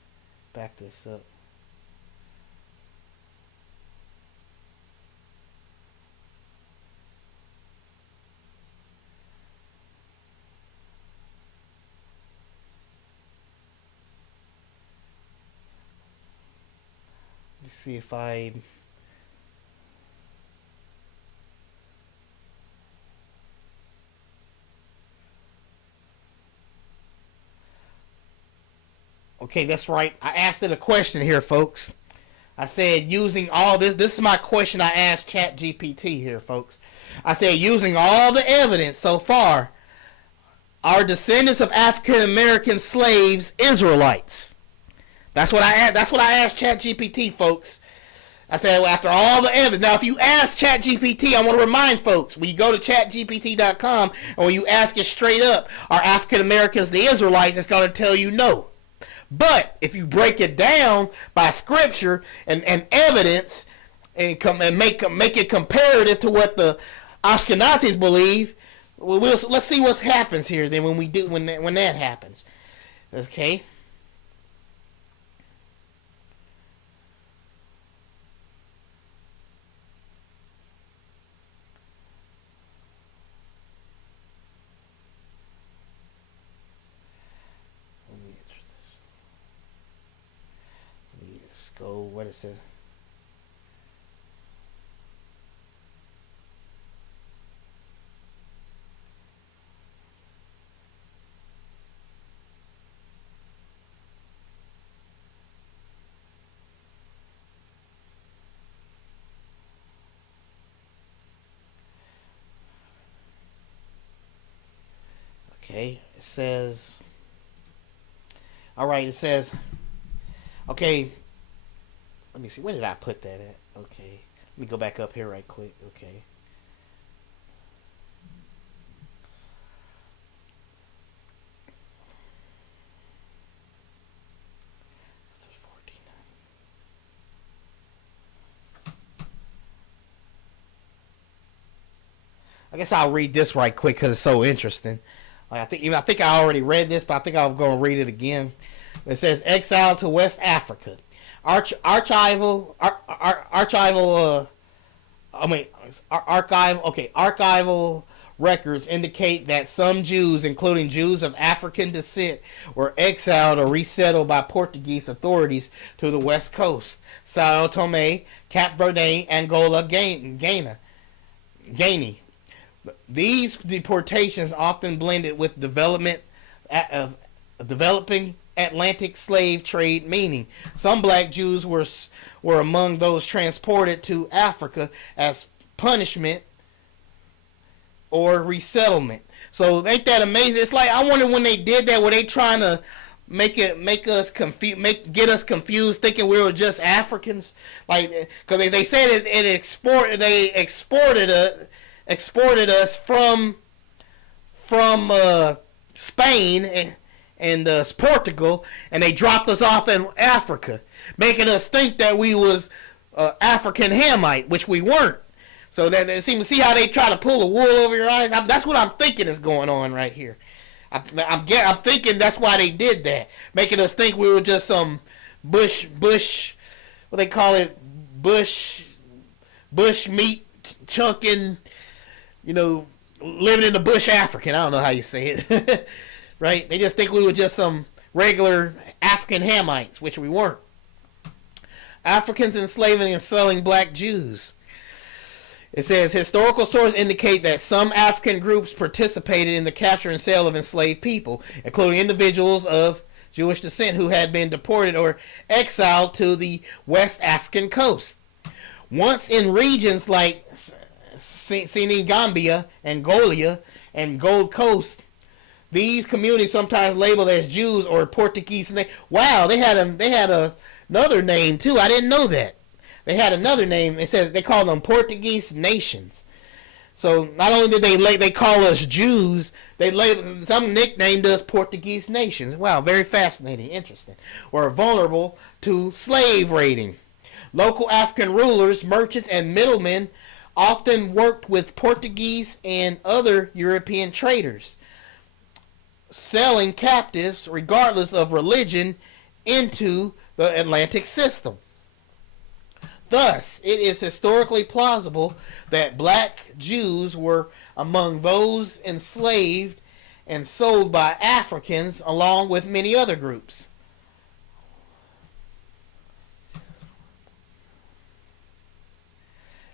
back this up. Let's see if I. Okay, that's right. I asked it a question here, folks. I said, using all this is my question I asked ChatGPT here, folks. I said, using all the evidence so far, are descendants of African American slaves Israelites? That's what I asked ChatGPT, folks. I said, well, after all the evidence. Now, if you ask ChatGPT, I want to remind folks, when you go to chatgpt.com and when you ask it straight up, are African Americans the Israelites, it's going to tell you no. But if you break it down by scripture and evidence and make it comparative to what the Ashkenazis believe, let's see what happens here. Then when that happens, okay. Go what it says. Okay, it says. All right, it says. Okay. Let me see. Where did I put that at? Okay. Let me go back up here right quick. Okay. I guess I'll read this right quick because it's so interesting. I think I already read this, but I think I'm going to read it again. It says, exile to West Africa. Archival records indicate that some Jews, including Jews of African descent, were exiled or resettled by Portuguese authorities to the West Coast, Sao Tome, Cap Verde, Angola, Guinea. These deportations often blended with developing Atlantic slave trade, meaning some black Jews were among those transported to Africa as punishment or resettlement. So ain't that amazing? It's like, I wonder when they did that, were they trying to get us confused, thinking we were just Africans? Like, because they said they exported us from Spain and Portugal, and they dropped us off in Africa, making us think that we was African Hamite, which we weren't. So that see how they try to pull the wool over your eyes. That's what I'm thinking is going on right here. I'm thinking that's why they did that, making us think we were just some bush, what they call it, bush meat chunking, living in the bush African. I don't know how you say it, right? They just think we were just some regular African Hamites, which we weren't. Africans enslaving and selling black Jews. It says historical sources indicate that some African groups participated in the capture and sale of enslaved people, including individuals of Jewish descent who had been deported or exiled to the West African coast. Once in regions like Senegambia, Angola, and Gold Coast, these communities sometimes labeled as Jews or Portuguese. Wow, they had another name too. I didn't know that. They had another name. It says they called them Portuguese nations. So not only did they call us Jews, some nicknamed us Portuguese nations. Wow, very fascinating, interesting. Or vulnerable to slave raiding. Local African rulers, merchants, and middlemen often worked with Portuguese and other European traders, selling captives, regardless of religion, into the Atlantic system. Thus, it is historically plausible that black Jews were among those enslaved and sold by Africans, along with many other groups.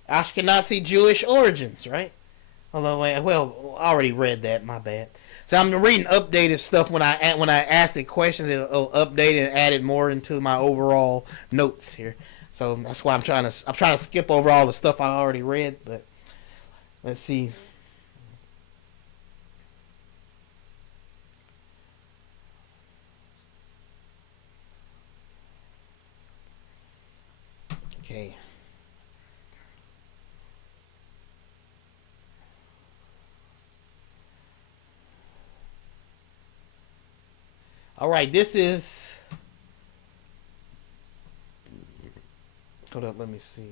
Ashkenazi Jewish origins, right? Although, I already read that. My bad. So I'm reading updated stuff when I ask the questions. It'll update and add it more into my overall notes here. So that's why I'm trying to skip over all the stuff I already read. But let's see. Okay. All right, this is... Hold up, let me see.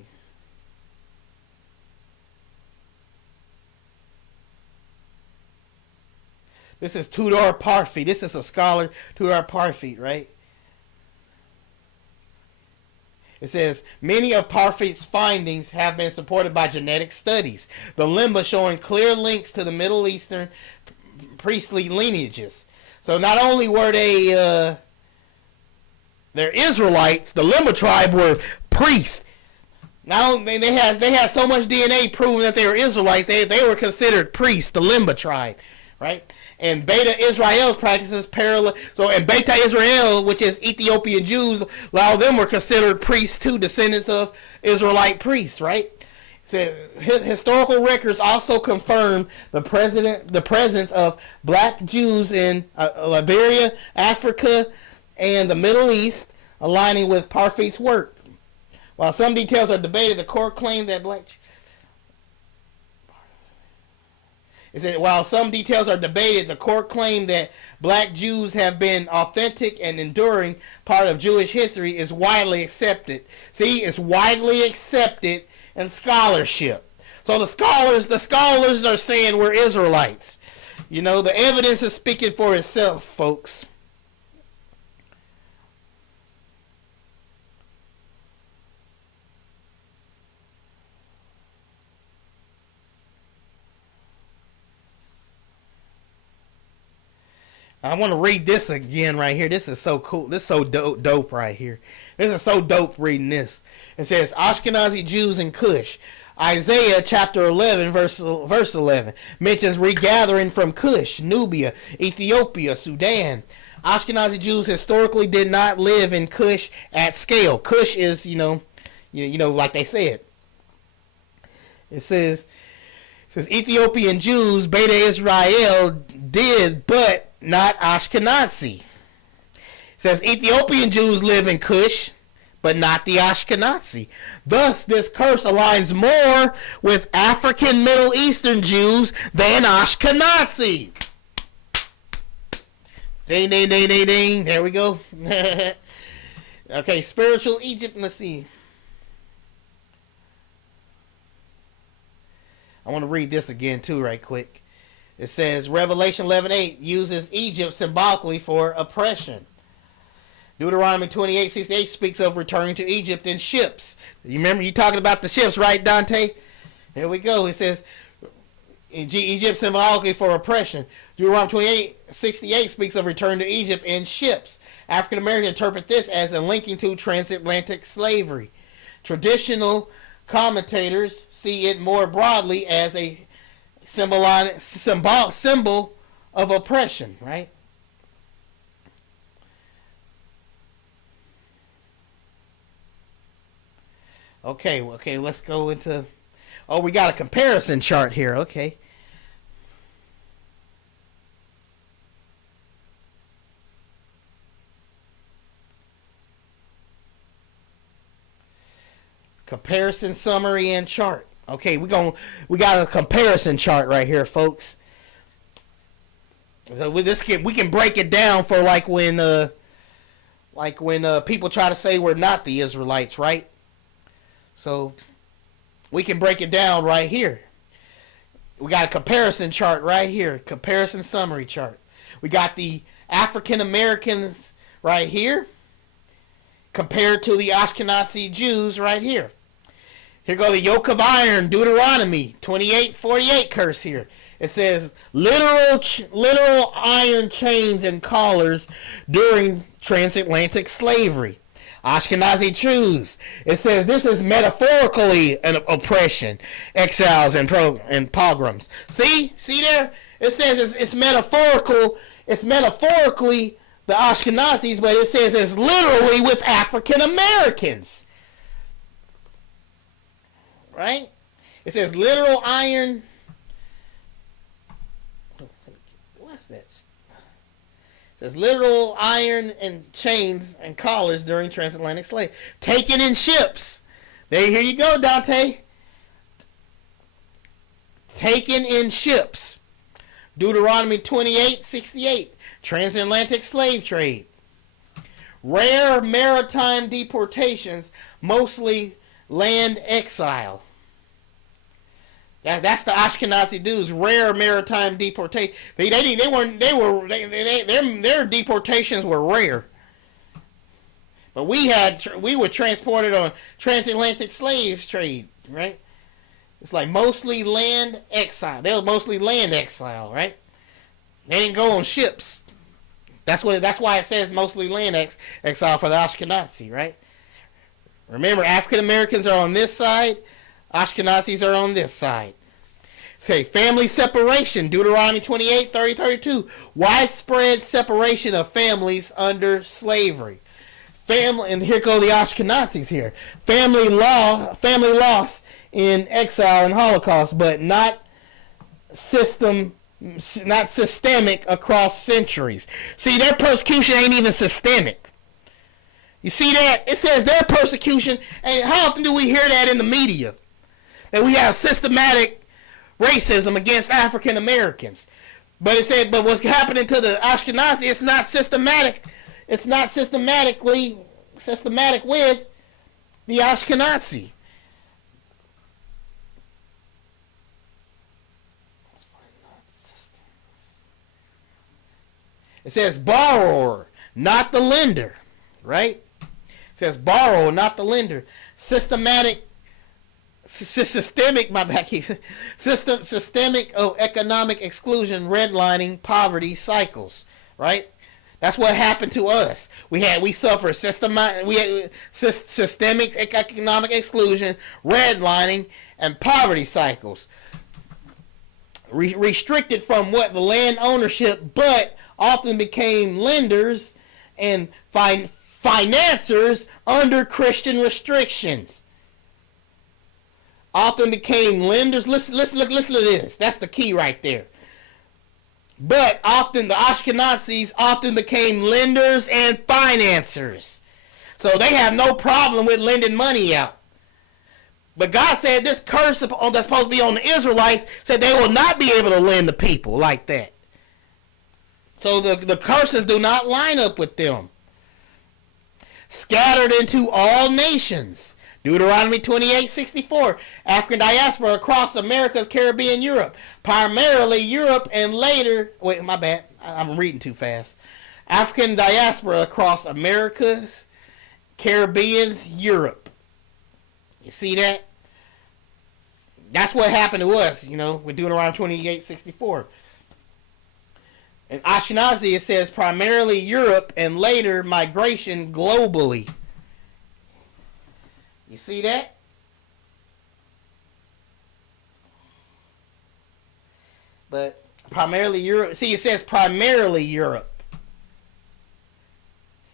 This is Tudor Parfit. This is a scholar, Tudor Parfit, right? It says, many of Parfit's findings have been supported by genetic studies. The lemma showing clear links to the Middle Eastern priestly lineages. So not only were they're Israelites, the Lemma tribe were priests. Now they had so much DNA proving that they were Israelites. They were considered priests, the Lemma tribe, right? And Beta Israel's practices parallel. So and Beta Israel, which is Ethiopian Jews, a lot of them were considered priests too, descendants of Israelite priests, right? Historical records also confirm the presence of black Jews in Liberia, Africa, and the Middle East, aligning with Parfit's work. While some details are debated, the court claimed that black Jews have been authentic and enduring part of Jewish history is widely accepted. See, it's widely accepted in scholarship. So the scholars are saying we're Israelites. The evidence is speaking for itself, folks. I want to read this again right here. This is so cool. This is so dope right here. This is so dope reading this. It says, Ashkenazi Jews in Cush. Isaiah chapter 11, verse 11, mentions regathering from Cush, Nubia, Ethiopia, Sudan. Ashkenazi Jews historically did not live in Cush at scale. Cush is, like they said. It says Ethiopian Jews, Beta Israel, did, but not Ashkenazi. It says Ethiopian Jews live in Cush, but not the Ashkenazi. Thus, this curse aligns more with African Middle Eastern Jews than Ashkenazi. Ding, ding, ding, ding, ding. There we go. Okay, spiritual Egypt. Let's see. I want to read this again, too, right quick. It says Revelation 11:8 uses Egypt symbolically for oppression. Deuteronomy 28:68 speaks of returning to Egypt in ships. You remember you talking about the ships, right, Dante? Here we go. It says Egypt symbolically for oppression. Deuteronomy 28:68 speaks of return to Egypt in ships. African Americans interpret this as a linking to transatlantic slavery. Traditional commentators see it more broadly as a symbol of oppression, right? Okay, let's go into... Oh, we got a comparison chart here. Okay. Comparison summary and chart. Okay, we got a comparison chart right here, folks. So with this, we can break it down for like when people try to say we're not the Israelites, right? So we can break it down right here. We got a comparison chart right here, comparison summary chart. We got the African Americans right here compared to the Ashkenazi Jews right here. Here go the yoke of iron, Deuteronomy 28:48 curse here. It says literal iron chains and collars during transatlantic slavery. Ashkenazi Jews. It says this is metaphorically an oppression, exiles and pogroms. See there? It says it's metaphorical. It's metaphorically the Ashkenazis, but it says it's literally with African Americans. Right? It says literal iron. What's that? It says literal iron and chains and collars during transatlantic slavery. Taken in ships. Here you go, Dante. Taken in ships. Deuteronomy 28:68. Transatlantic slave trade. Rare maritime deportations, mostly land exile. That's the Ashkenazi dudes. Rare maritime deportation. Their deportations were rare. But we were transported on transatlantic slave trade, right? It's like mostly land exile. They were mostly land exile, right? They didn't go on ships. That's why it says mostly land exile for the Ashkenazi, right? Remember, African Americans are on this side, Ashkenazis are on this side. Say, family separation, Deuteronomy 28:30-32. Widespread separation of families under slavery. And here go the Ashkenazis here. Family loss in exile and Holocaust, but not systemic across centuries. See, their persecution ain't even systemic. You see that? It says their persecution, and how often do we hear that in the media? That we have systematic racism against African Americans. But it said, but what's happening to the Ashkenazi, it's not systematic. It's not systematic with the Ashkenazi. It says borrower, not the lender, right? It says borrower, not the lender. Systemic economic exclusion, redlining, poverty cycles, right? That's what happened to us. We suffer systemic economic exclusion, redlining, and poverty cycles. Restricted from what the land ownership, but often became lenders and financiers under Christian restrictions. Often became lenders. Listen to this. That's the key right there. But often the Ashkenazis often became lenders and financiers. So they have no problem with lending money out. But God said this curse that's supposed to be on the Israelites said they will not be able to lend to people like that. So the curses do not line up with them. Scattered into all nations. Deuteronomy 28:64. African diaspora across Americas, Caribbean, Europe. Primarily Europe and later... Wait, my bad. I'm reading too fast. African diaspora across Americas, Caribbean, Europe. You see that? That's what happened to us, with Deuteronomy 28:64. In Ashkenazi, it says primarily Europe and later migration globally. You see that? But primarily Europe. See, it says primarily Europe.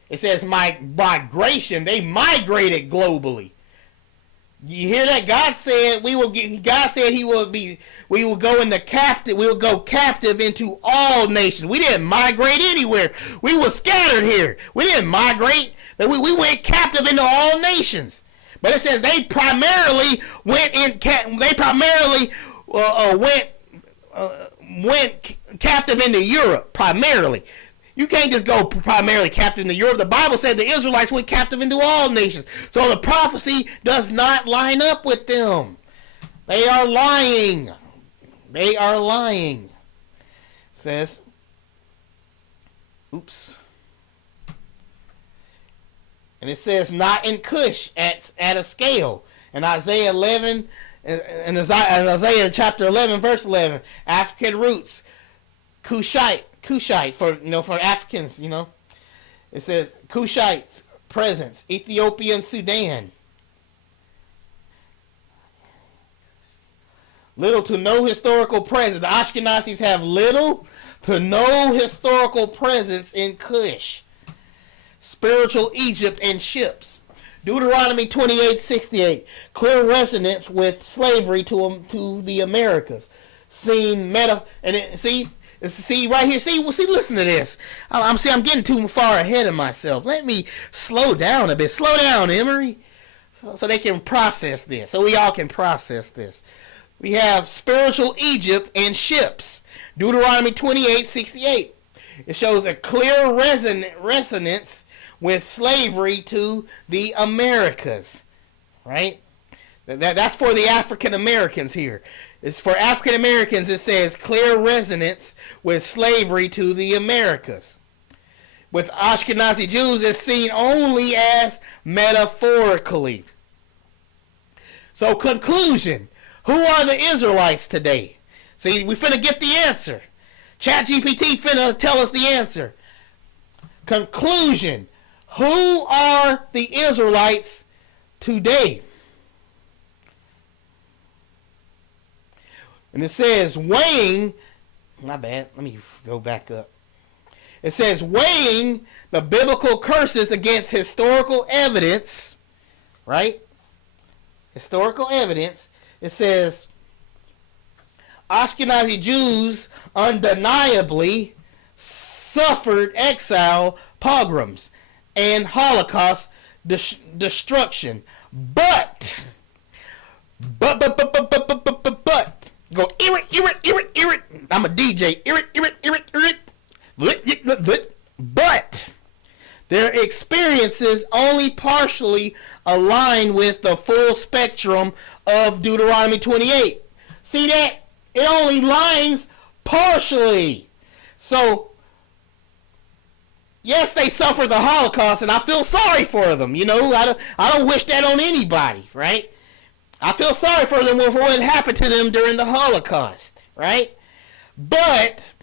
It says migration. They migrated globally. You hear that? God said we will. God said He will be. We will go into captive. We will go captive into all nations. We didn't migrate anywhere. We were scattered here. We didn't migrate. We went captive into all nations. But it says they primarily went in. They primarily went captive into Europe. Primarily. You can't just go primarily captive into Europe. The Bible said the Israelites went captive into all nations. So the prophecy does not line up with them. They are lying. They are lying. It says, oops. And it says not in Cush at a scale. In Isaiah 11, in Isaiah chapter 11, verse 11, African roots, Cushite for Africans, It says Cushites presence, Ethiopian, Sudan. Little to no historical presence. The Ashkenazis have little to no historical presence in Cush. Spiritual Egypt and ships. Deuteronomy 28:68. Clear resonance with slavery to the Americas. See right here. See, listen to this. I'm getting too far ahead of myself. Let me slow down a bit. Slow down, Emery, so they can process this. So we all can process this. We have spiritual Egypt and ships. Deuteronomy 28:68. It shows a clear resonance with slavery to the Americas. Right? That's for the African Americans here. It's for African Americans. It says clear resonance with slavery to the Americas. With Ashkenazi Jews, it's seen only as metaphorically. So conclusion. Who are the Israelites today? See, we finna get the answer. ChatGPT finna tell us the answer. Conclusion. Who are the Israelites today? And it says weighing, my bad, let me go back up. It says weighing the biblical curses against historical evidence, right? Historical evidence. It says Ashkenazi Jews undeniably suffered exile, pogroms, and Holocaust destruction. But go irrit. I'm a DJ. Irrit. But their experiences only partially align with the full spectrum of Deuteronomy 28. See that? It only lines partially. So, yes, they suffered the Holocaust, and I feel sorry for them. I don't wish that on anybody, right? I feel sorry for them for what happened to them during the Holocaust, right? But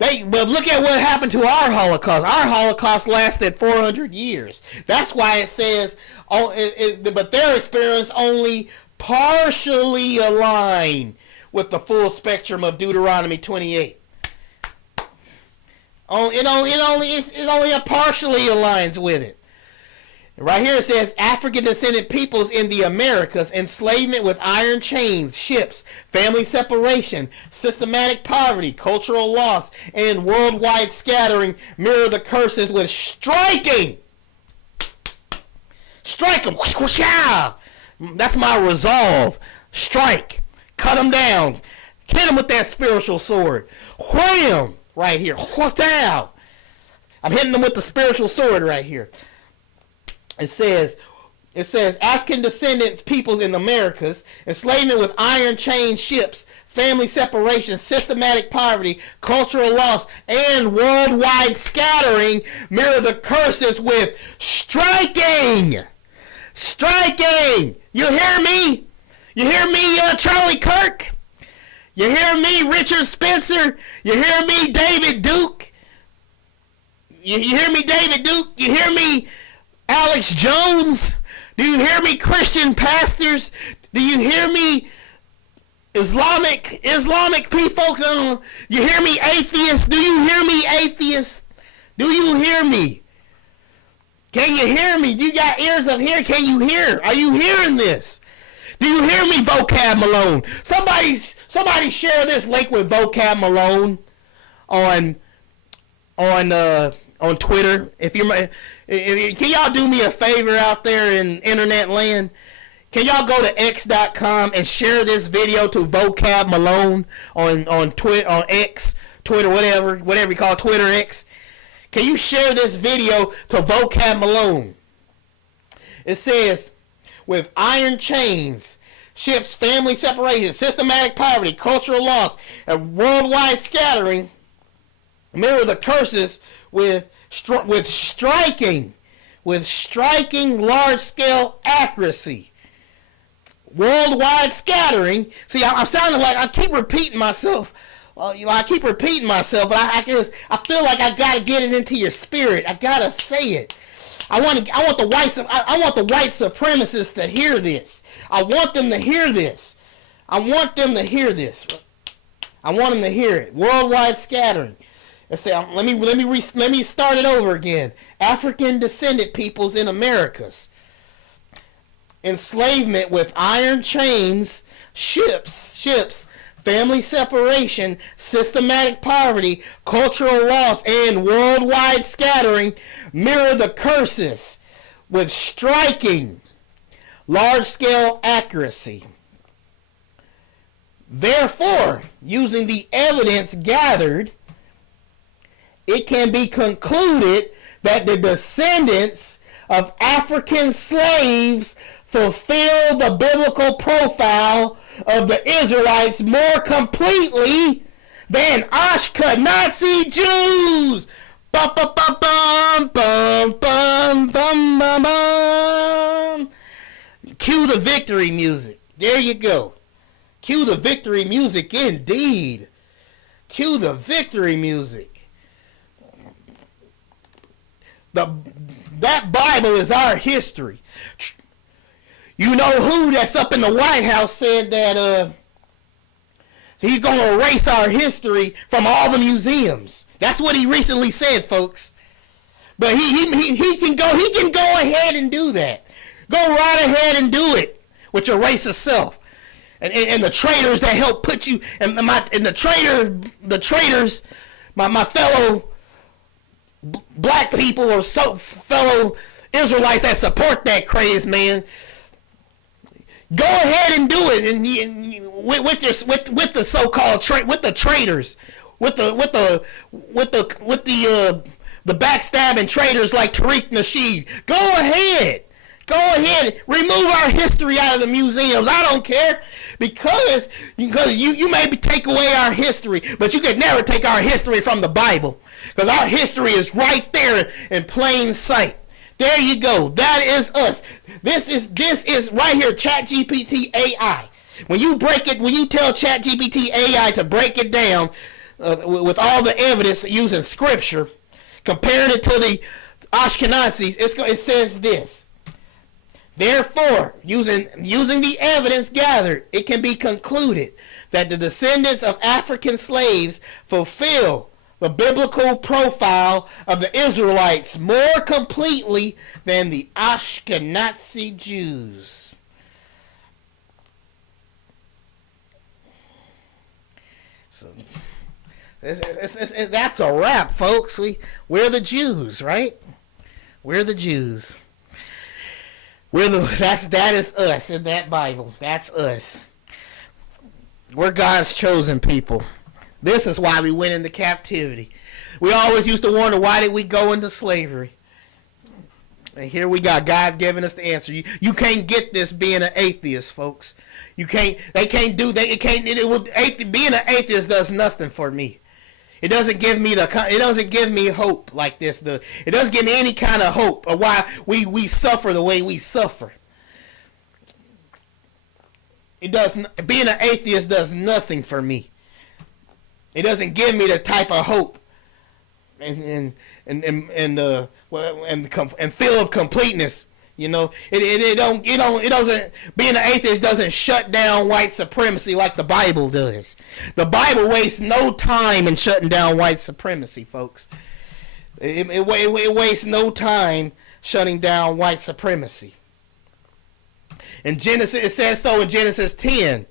look at what happened to our Holocaust. Our Holocaust lasted 400 years. That's why it says, but their experience only partially aligned with the full spectrum of Deuteronomy 28. It only partially aligns with it. Right here it says African descendant peoples in the Americas, enslavement with iron chains, ships, family separation, systematic poverty, cultural loss, and worldwide scattering mirror the curses with striking. Strike them. That's my resolve. Strike. Cut them down. Hit them with that spiritual sword. Wham! Right here. Down. I'm hitting them with the spiritual sword right here. It says, It says African descendants peoples in Americas, enslavement with iron chain ships, family separation, systematic poverty, cultural loss, and worldwide scattering mirror the curses with striking. Striking. You hear me? You hear me, Charlie Kirk? You hear me, Richard Spencer? You hear me, David Duke? You hear me, David Duke? You hear me, Alex Jones? Do you hear me, Christian pastors? Do you hear me, Islamic people folks? You hear me, atheists? Do you hear me, atheists? Do you hear me? Can you hear me? You got ears of hearing. Can you hear? Are you hearing this? Do you hear me, Vocab Malone? Somebody share this link with Vocab Malone on Twitter. Can y'all do me a favor out there in internet land? Can y'all go to x.com and share this video to Vocab Malone on Twitter, on X, Twitter, whatever you call Twitter, X? Can you share this video to Vocab Malone? It says, with iron chains, ships, family separation, systematic poverty, cultural loss, and worldwide scattering, mirror the curses with striking large-scale accuracy. Worldwide scattering. See, I'm sounding like I keep repeating myself. I keep repeating myself, but I feel like I gotta get it into your spirit. I gotta say it. I want the white supremacists to hear this. I want them to hear this. I want them to hear this. I want them to hear it. Worldwide scattering. Let's say, let me start it over again. African descendant peoples in Americas. Enslavement with iron chains, ships, family separation, systematic poverty, cultural loss, and worldwide scattering mirror the curses with striking large-scale accuracy. Therefore, using the evidence gathered, it can be concluded that the descendants of African slaves fulfill the biblical profile of the Israelites more completely than Ashkenazi Jews. Bum, bum, bum, bum, bum, bum, bum, bum, bum. Cue the victory music. There you go. Cue the victory music indeed. Cue the victory music. That Bible is our history. You know who that's up in the White House said that he's going to erase our history from all the museums. That's what he recently said, folks. But he can go ahead and do that. Go right ahead and do it with your racist self. And the traitors that help put you the traitors, my fellow black people or fellow Israelites that support that crazed man. Go ahead and do it, and with the so-called with the traitors, with the backstabbing traitors like Tariq Nasheed. Go ahead, remove our history out of the museums. I don't care, because you may take away our history, but you could never take our history from the Bible, because our history is right there in plain sight. There you go. That is us. This is right here, ChatGPT AI. When you tell ChatGPT AI to break it down with all the evidence using scripture, comparing it to the Ashkenazis, it says this. Therefore, using the evidence gathered, it can be concluded that the descendants of African slaves fulfill the biblical profile of the Israelites more completely than the Ashkenazi Jews. So that's a wrap, folks. We're the Jews, right? We're the Jews. That is us in that Bible. That's us. We're God's chosen people. This is why we went into captivity. We always used to wonder, why did we go into slavery? And here we got God giving us the answer. You can't get this being an atheist, folks. You can't. They can't do. They it can't. Being an atheist does nothing for me. It doesn't give me It doesn't give me hope like this. It doesn't give me any kind of hope of why we suffer the way we suffer. It doesn't. Being an atheist does nothing for me. It doesn't give me the type of hope and feel of completeness. You know, it doesn't. Being an atheist doesn't shut down white supremacy like the Bible does. The Bible wastes no time in shutting down white supremacy, folks. It wastes no time shutting down white supremacy. In Genesis, it says so in Genesis 10.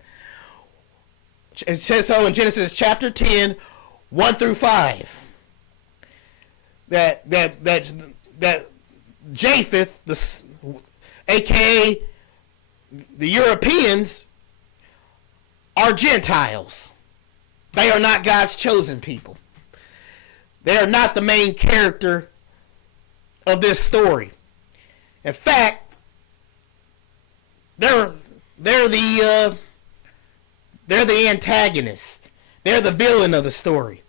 It says so in Genesis chapter 10, 1 through 5. That Japheth, aka the Europeans, are Gentiles. They are not God's chosen people. They are not the main character of this story. In fact, they're the antagonist. They're the villain of the story.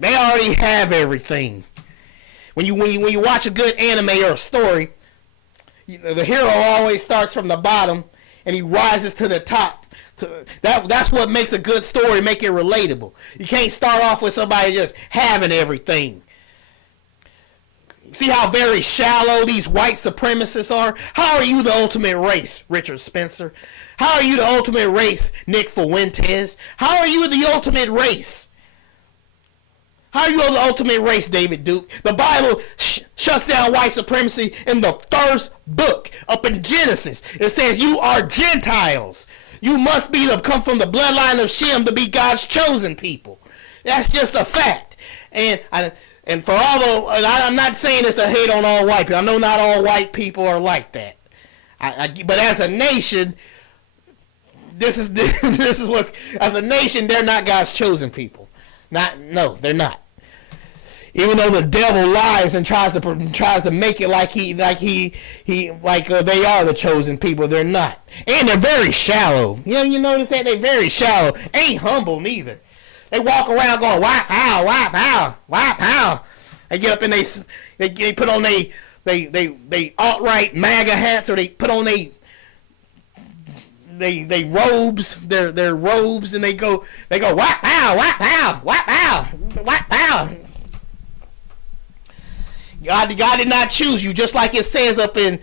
They already have everything. When you watch a good anime or a story, the hero always starts from the bottom and he rises to the top. That's what makes a good story, make it relatable. You can't start off with somebody just having everything. See how very shallow these white supremacists are? How are you the ultimate race, Richard Spencer? How are you the ultimate race, Nick Fuentes? How are you the ultimate race? How are you the ultimate race, David Duke? The Bible shuts down white supremacy in the first book, up in Genesis. It says you are Gentiles. You must come from the bloodline of Shem to be God's chosen people. That's just a fact. And for all the, I'm not saying this to hate on all white people. I know not all white people are like that. But as a nation, this is what's, as a nation, they're not God's chosen people. No, they're not. Even though the devil lies and tries to make it like they are the chosen people, they're not. And they're very shallow. You notice that they're very shallow. Ain't humble neither. They walk around going whap pow, whap pow, whap pow. They get up and they put on they alt-right MAGA hats, or they put on they robes, their robes, and they go whap pow, whap pow, whap pow, whap pow. God did not choose you, just like it says up in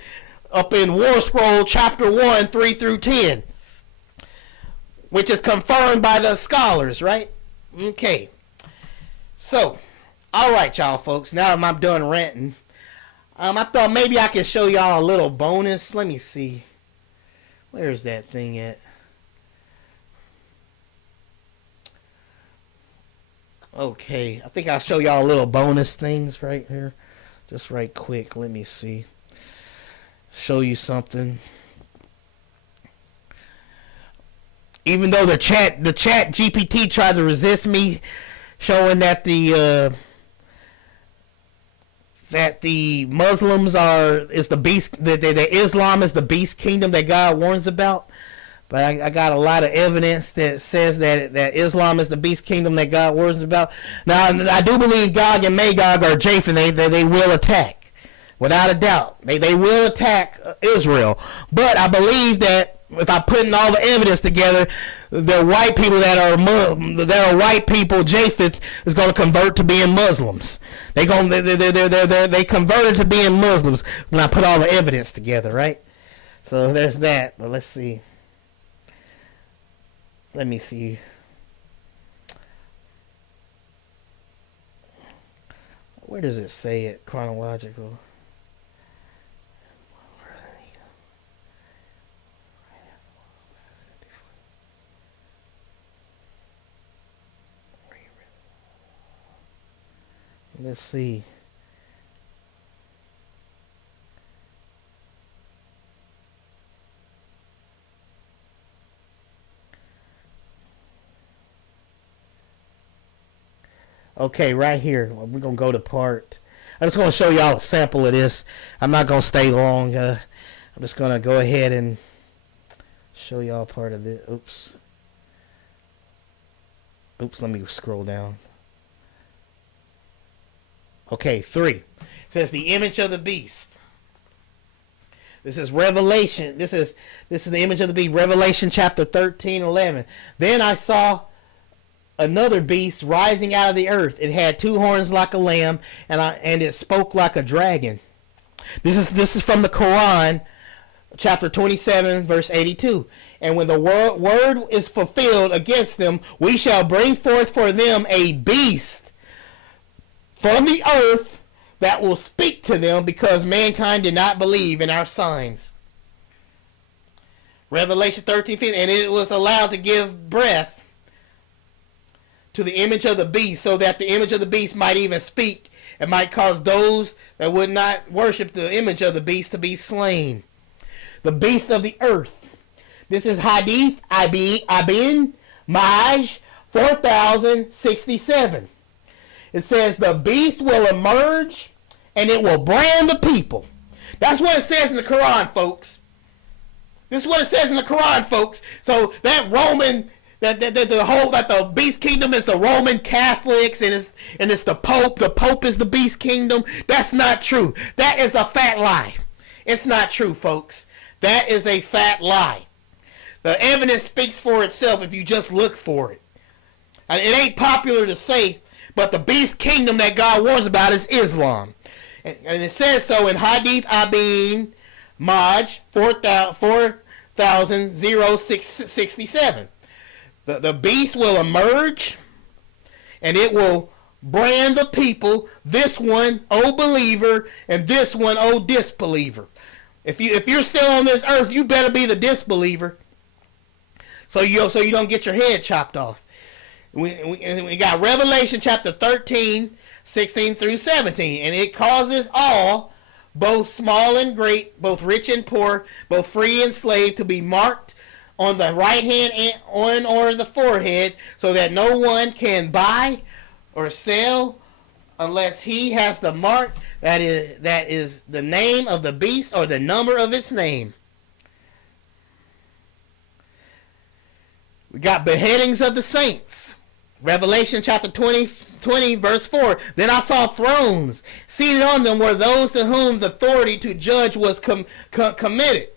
War Scroll chapter 1, 3 through 10, which is confirmed by the scholars, right? Okay. So, all right, y'all folks. Now I'm done ranting. I thought maybe I could show y'all a little bonus. Let me see. Where's that thing at? Okay, I think I'll show y'all a little bonus things right here. Just right quick. Let me see. Show you something. Even though the chat GPT tried to resist me showing that the Muslims is the beast, that Islam is the beast kingdom that God warns about. But I got a lot of evidence that says that Islam is the beast kingdom that God warns about. Now, I do believe Gog and Magog are Japheth. They will attack, without a doubt. They will attack Israel. But I believe that if I put in all the evidence together, the white people that are white people, Japheth is going to convert to being Muslims. They converted to being Muslims when I put all the evidence together, right? So there's that. But let's see. Let me see. Where does it say it? Chronological. Let's see. Okay, right here. We're going to go to part. I'm just going to show y'all a sample of this. I'm not going to stay long. I'm just going to go ahead and show y'all part of this. Oops, let me scroll down. Okay, 3. It says the image of the beast. This is Revelation. This is the image of the beast. Revelation chapter 13:11. Then I saw another beast rising out of the earth. It had 2 horns like a lamb, and it spoke like a dragon. This is from the Quran, chapter 27, verse 82. And when the word is fulfilled against them, we shall bring forth for them a beast from the earth that will speak to them, because mankind did not believe in our signs. Revelation 13:15. And it was allowed to give breath to the image of the beast, so that the image of the beast might even speak, and might cause those that would not worship the image of the beast to be slain. The beast of the earth. This is Hadith Ibn Maj 4067. It says the beast will emerge and it will brand the people. That's what it says in the Quran, folks. This is what it says in the Quran, folks. So that Roman, that the beast kingdom is the Roman Catholics, and it's the Pope. The Pope is the beast kingdom. That's not true. That is a fat lie. It's not true, folks. That is a fat lie. The evidence speaks for itself if you just look for it. And it ain't popular to say, but the beast kingdom that God warns about is Islam. And it says so in Hadith Ibn Maj 4067. The beast will emerge and it will brand the people. This one, O believer, and this one, O disbeliever. If you're still on this earth, you better be the disbeliever, so you don't get your head chopped off. We got Revelation chapter 13:16 through 17, and it causes all, both small and great, both rich and poor, both free and slave, to be marked on the right hand and on or the forehead, so that no one can buy or sell unless he has the mark that is the name of the beast or the number of its name. We got beheadings of the saints. Revelation chapter 20 verse 4. Then I saw thrones. Seated on them were those to whom the authority to judge was committed.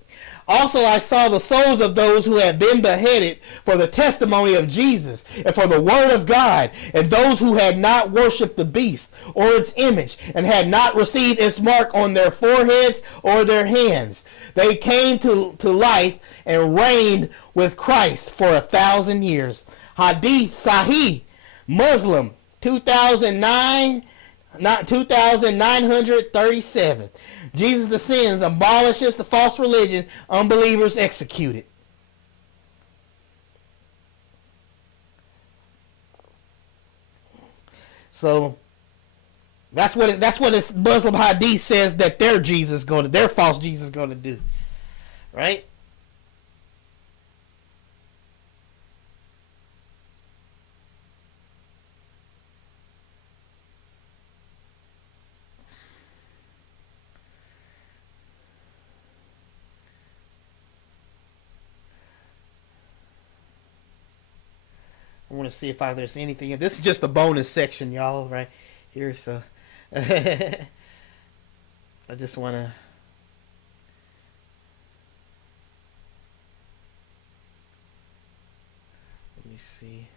Also I saw the souls of those who had been beheaded for the testimony of Jesus and for the word of God, and those who had not worshipped the beast or its image, and had not received its mark on their foreheads or their hands. They came to life and reigned with Christ for 1,000 years. Hadith Sahih Muslim 2937. Jesus the sins abolishes the false religion, unbelievers executed. So that's what this Muslim hadith says that their false Jesus is going to do, right? I want to see if there's anything. This is just the bonus section, y'all, right here. So I just want to. Let me see.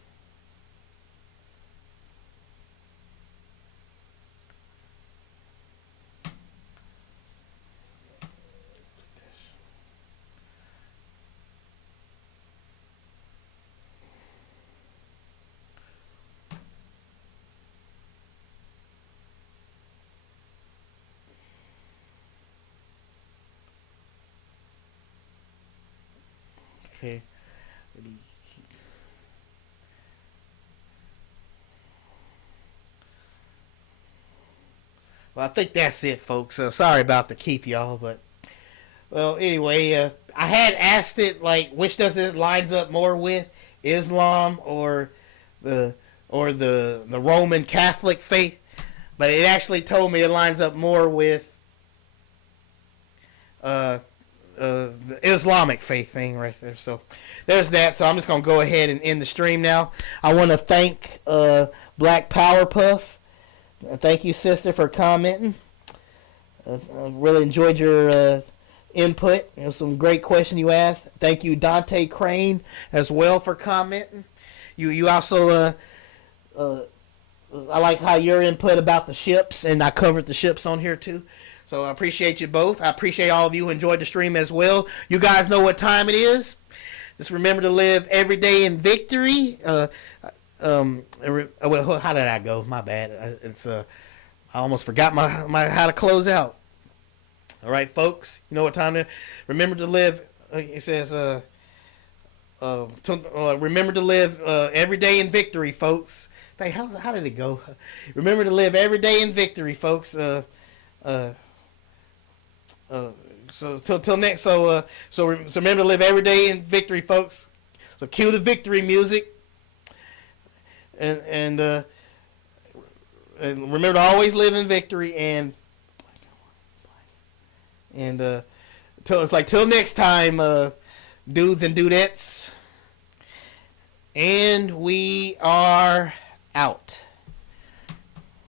Okay. Well, I think that's it, folks. Sorry about the keep, y'all, but well, anyway, I had asked it like, which does this lines up more with, Islam or the Roman Catholic faith? but it actually told me it lines up more with the Islamic faith thing right there. So there's that. So I'm just going to go ahead and end the stream now. I want to thank Black Power Puff. Thank you, sister, for commenting. I really enjoyed your input. It was some great question you asked. Thank you, Dante Crane, as well, for commenting. You also, I like how your input about the ships, and I covered the ships on here too. So I appreciate you both. I appreciate all of you who enjoyed the stream as well. You guys know what time it is. Just remember to live every day in victory. Well, how did I go? My bad. I almost forgot my how to close out. All right, folks. You know what time it is. Remember to live. It says, remember to live every day in victory, folks. How did it go? Remember to live every day in victory, folks. So till next. So remember to live every day in victory, folks. So cue the victory music. And remember to always live in victory. And till next time, dudes and dudettes. And we are out.